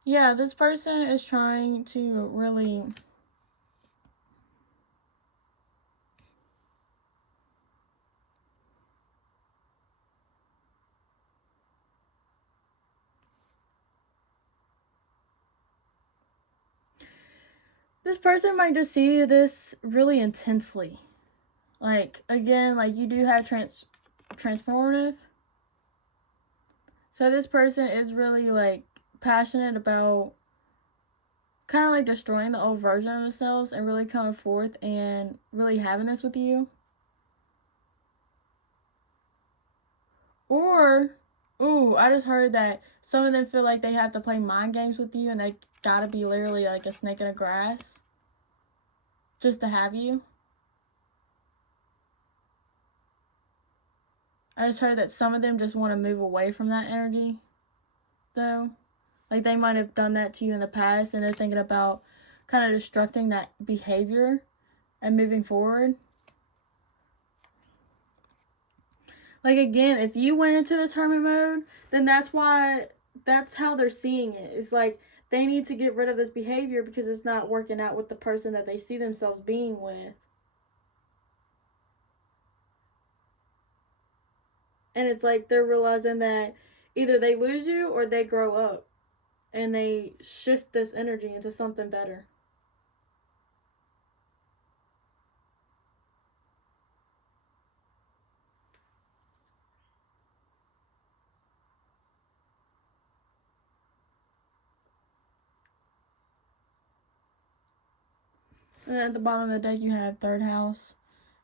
Yeah, this person is trying to really... This person might just see this really intensely. Like, again, like you do have transformative. So this person is really like passionate about kind of like destroying the old version of themselves and really coming forth and really having this with you. Or, ooh, I just heard that some of them feel like they have to play mind games with you and they gotta be literally like a snake in the grass just to have you. I just heard that some of them just want to move away from that energy, though. Like, they might have done that to you in the past, and they're thinking about kind of destructing that behavior and moving forward. Like, again, if you went into this hermit mode, then that's how they're seeing it. It's like they need to get rid of this behavior because it's not working out with the person that they see themselves being with. And it's like they're realizing that either they lose you or they grow up and they shift this energy into something better. And then at the bottom of the deck you have third house,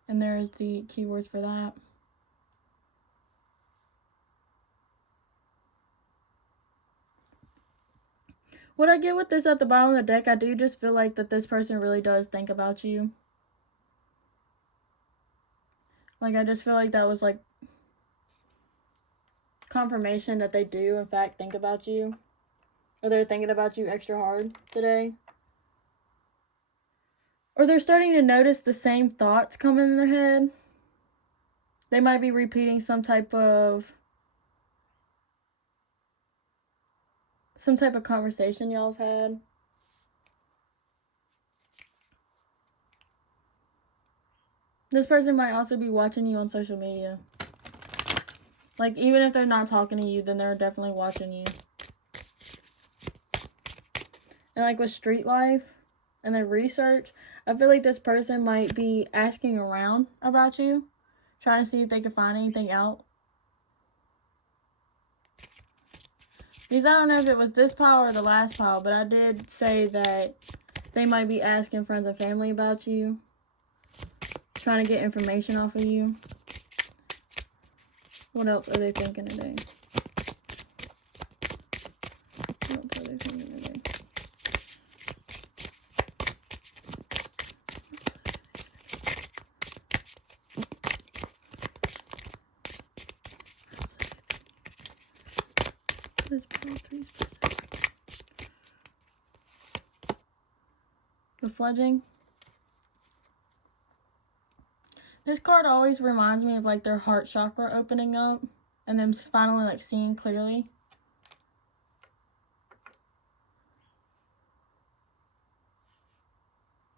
and there's the keywords for that. What I get with this at the bottom of the deck, I do just feel like that this person really does think about you. Like, I just feel like that was like confirmation that they do in fact think about you. Or they're thinking about you extra hard today. Or they're starting to notice the same thoughts coming in their head. They might be repeating some type of conversation y'all have had. This person might also be watching you on social media. Like, even if they're not talking to you, then they're definitely watching you. And like with street life and their research, I feel like this person might be asking around about you, trying to see if they can find anything out. Because I don't know if it was this pile or the last pile, but I did say that they might be asking friends and family about you, trying to get information off of you. What else are they thinking today? What else are they thinking today? The fledging. This card always reminds me of like their heart chakra opening up and them finally like seeing clearly.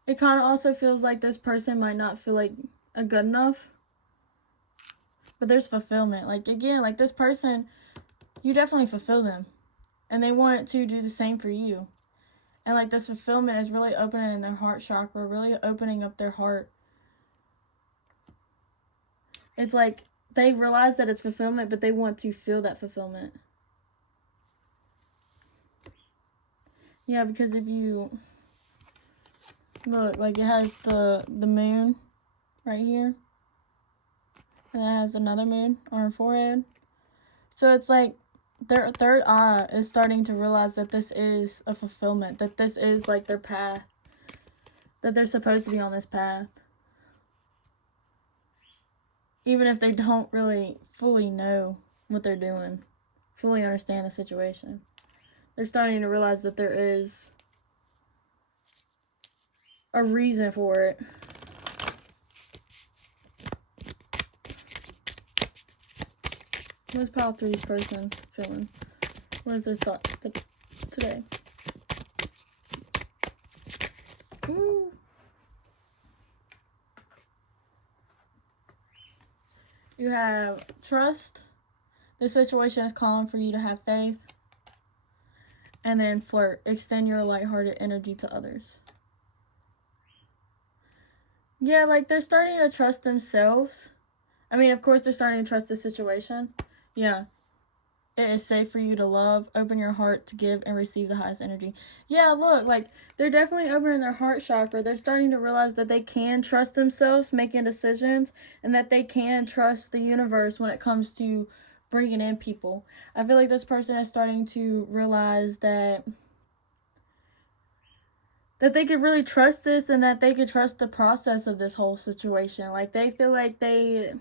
It kind of also feels like this person might not feel like good enough. But there's fulfillment. Like, again, like this person, you definitely fulfill them. And they want to do the same for you. And like this fulfillment is really opening their heart chakra, really opening up their heart. It's like they realize that it's fulfillment, but they want to feel that fulfillment. Yeah, because if you look, like it has the moon right here. And it has another moon on her forehead. So it's like their third eye is starting to realize that this is a fulfillment, that this is like their path, that they're supposed to be on this path. Even if they don't really fully know what they're doing, fully understand the situation. They're starting to realize that there is a reason for it. What's pile three's person feeling? What is their thoughts today? Ooh. You have trust. This situation is calling for you to have faith. And then flirt. Extend your lighthearted energy to others. Yeah, like they're starting to trust themselves. I mean, of course, they're starting to trust the situation. Yeah. It is safe for you to love. Open your heart to give and receive the highest energy. Yeah, look, like they're definitely opening their heart chakra. They're starting to realize that they can trust themselves making decisions, and that they can trust the universe when it comes to bringing in people. I feel like this person is starting to realize that they could really trust this, and that they could trust the process of this whole situation. Like they feel like they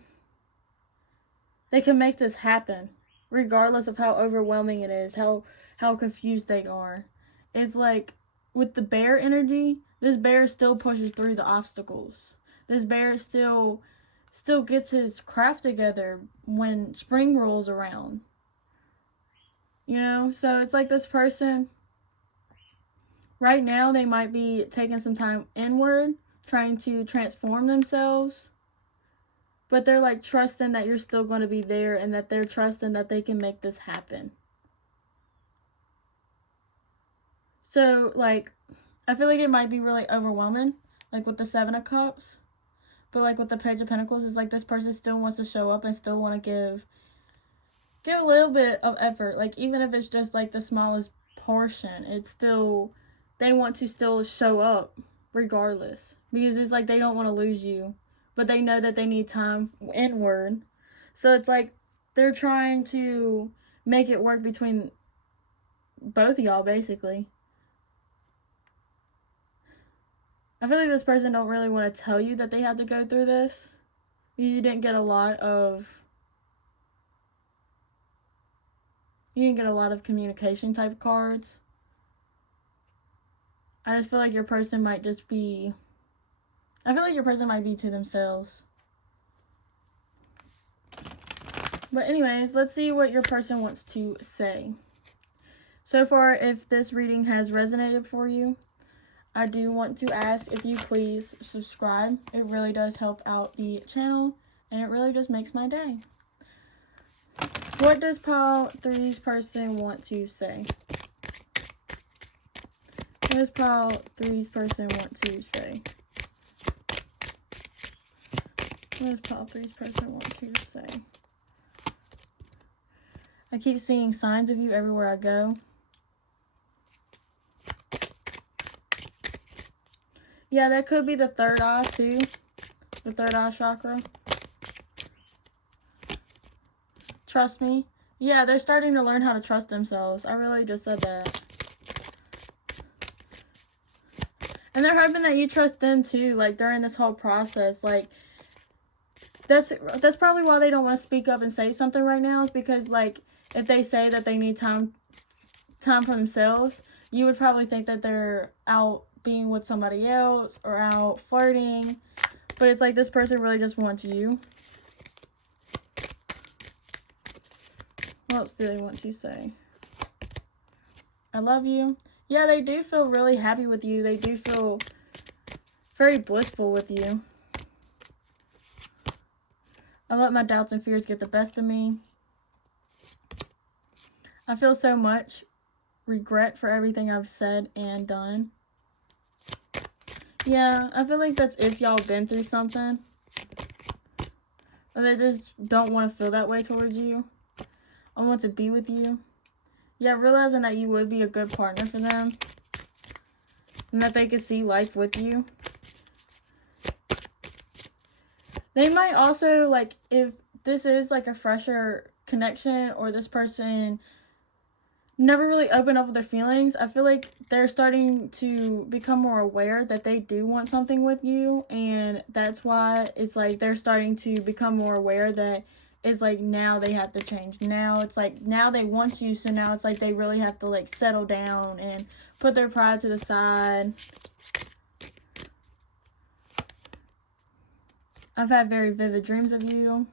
can make this happen, regardless of how overwhelming it is, how confused they are. It's like with the bear energy, this bear still pushes through the obstacles. This bear still gets his crap together when spring rolls around. You know, so it's like this person right now, they might be taking some time inward, trying to transform themselves. But they're like trusting that you're still going to be there, and that they're trusting that they can make this happen. So like, I feel like it might be really overwhelming, like with the Seven of Cups. But like with the Page of Pentacles, it's like this person still wants to show up and still want to give a little bit of effort. Like even if it's just like the smallest portion, it's still, they want to still show up regardless. Because it's like they don't want to lose you. But they know that they need time inward. So it's like they're trying to make it work between both of y'all, basically. I feel like this person don't really want to tell you that they have to go through this. You didn't get a lot of communication type cards. I just feel like your person might just be, I feel like your person might be to themselves. But anyways, let's see what your person wants to say. So far, if this reading has resonated for you, I do want to ask if you please subscribe. It really does help out the channel, and it really just makes my day. What does pile three's person want to say? What does pile three's person want to say? What does pile three's person want to say? I keep seeing signs of you everywhere I go. Yeah, that could be the third eye too. The third eye chakra. Trust me. Yeah, they're starting to learn how to trust themselves. I really just said that. And they're hoping that you trust them too, like during this whole process. Like that's probably why they don't want to speak up and say something right now, is because like if they say that they need time for themselves, you would probably think that they're out being with somebody else or out flirting. But it's like this person really just wants you. What else do they want to say? I love you. Yeah, they do feel really happy with you. They do feel very blissful with you. I let my doubts and fears get the best of me. I feel so much regret for everything I've said and done. Yeah, I feel like that's if y'all been through something. Or they just don't want to feel that way towards you. I want to be with you. Yeah, realizing that you would be a good partner for them. And that they could see life with you. They might also, like, if this is, like, a fresher connection or this person never really opened up with their feelings, I feel like they're starting to become more aware that they do want something with you. And that's why it's, like, they're starting to become more aware that it's, like, now they have to change. Now it's, like, now they want you, so now it's, like, they really have to, like, settle down and put their pride to the side. I've had very vivid dreams of you.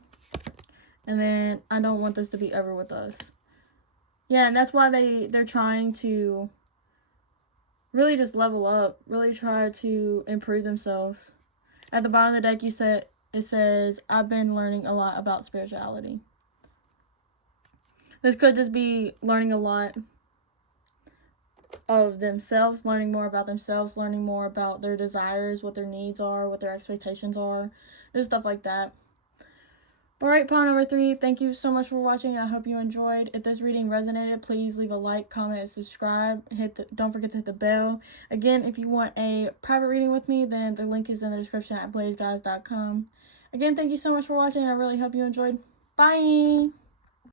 And then I don't want this to be over with us. Yeah, and that's why they're trying to really just level up. Really try to improve themselves. At the bottom of the deck, it says, I've been learning a lot about spirituality. This could just be learning a lot of themselves, learning more about themselves, learning more about their desires, what their needs are, what their expectations are, just stuff like that. Alright, pile number 3, thank you so much for watching. I hope you enjoyed. If this reading resonated, please leave a like, comment, and subscribe. Don't forget to hit the bell. Again, if you want a private reading with me, then the link is in the description at blazeguys.com. Again, thank you so much for watching. I really hope you enjoyed. Bye!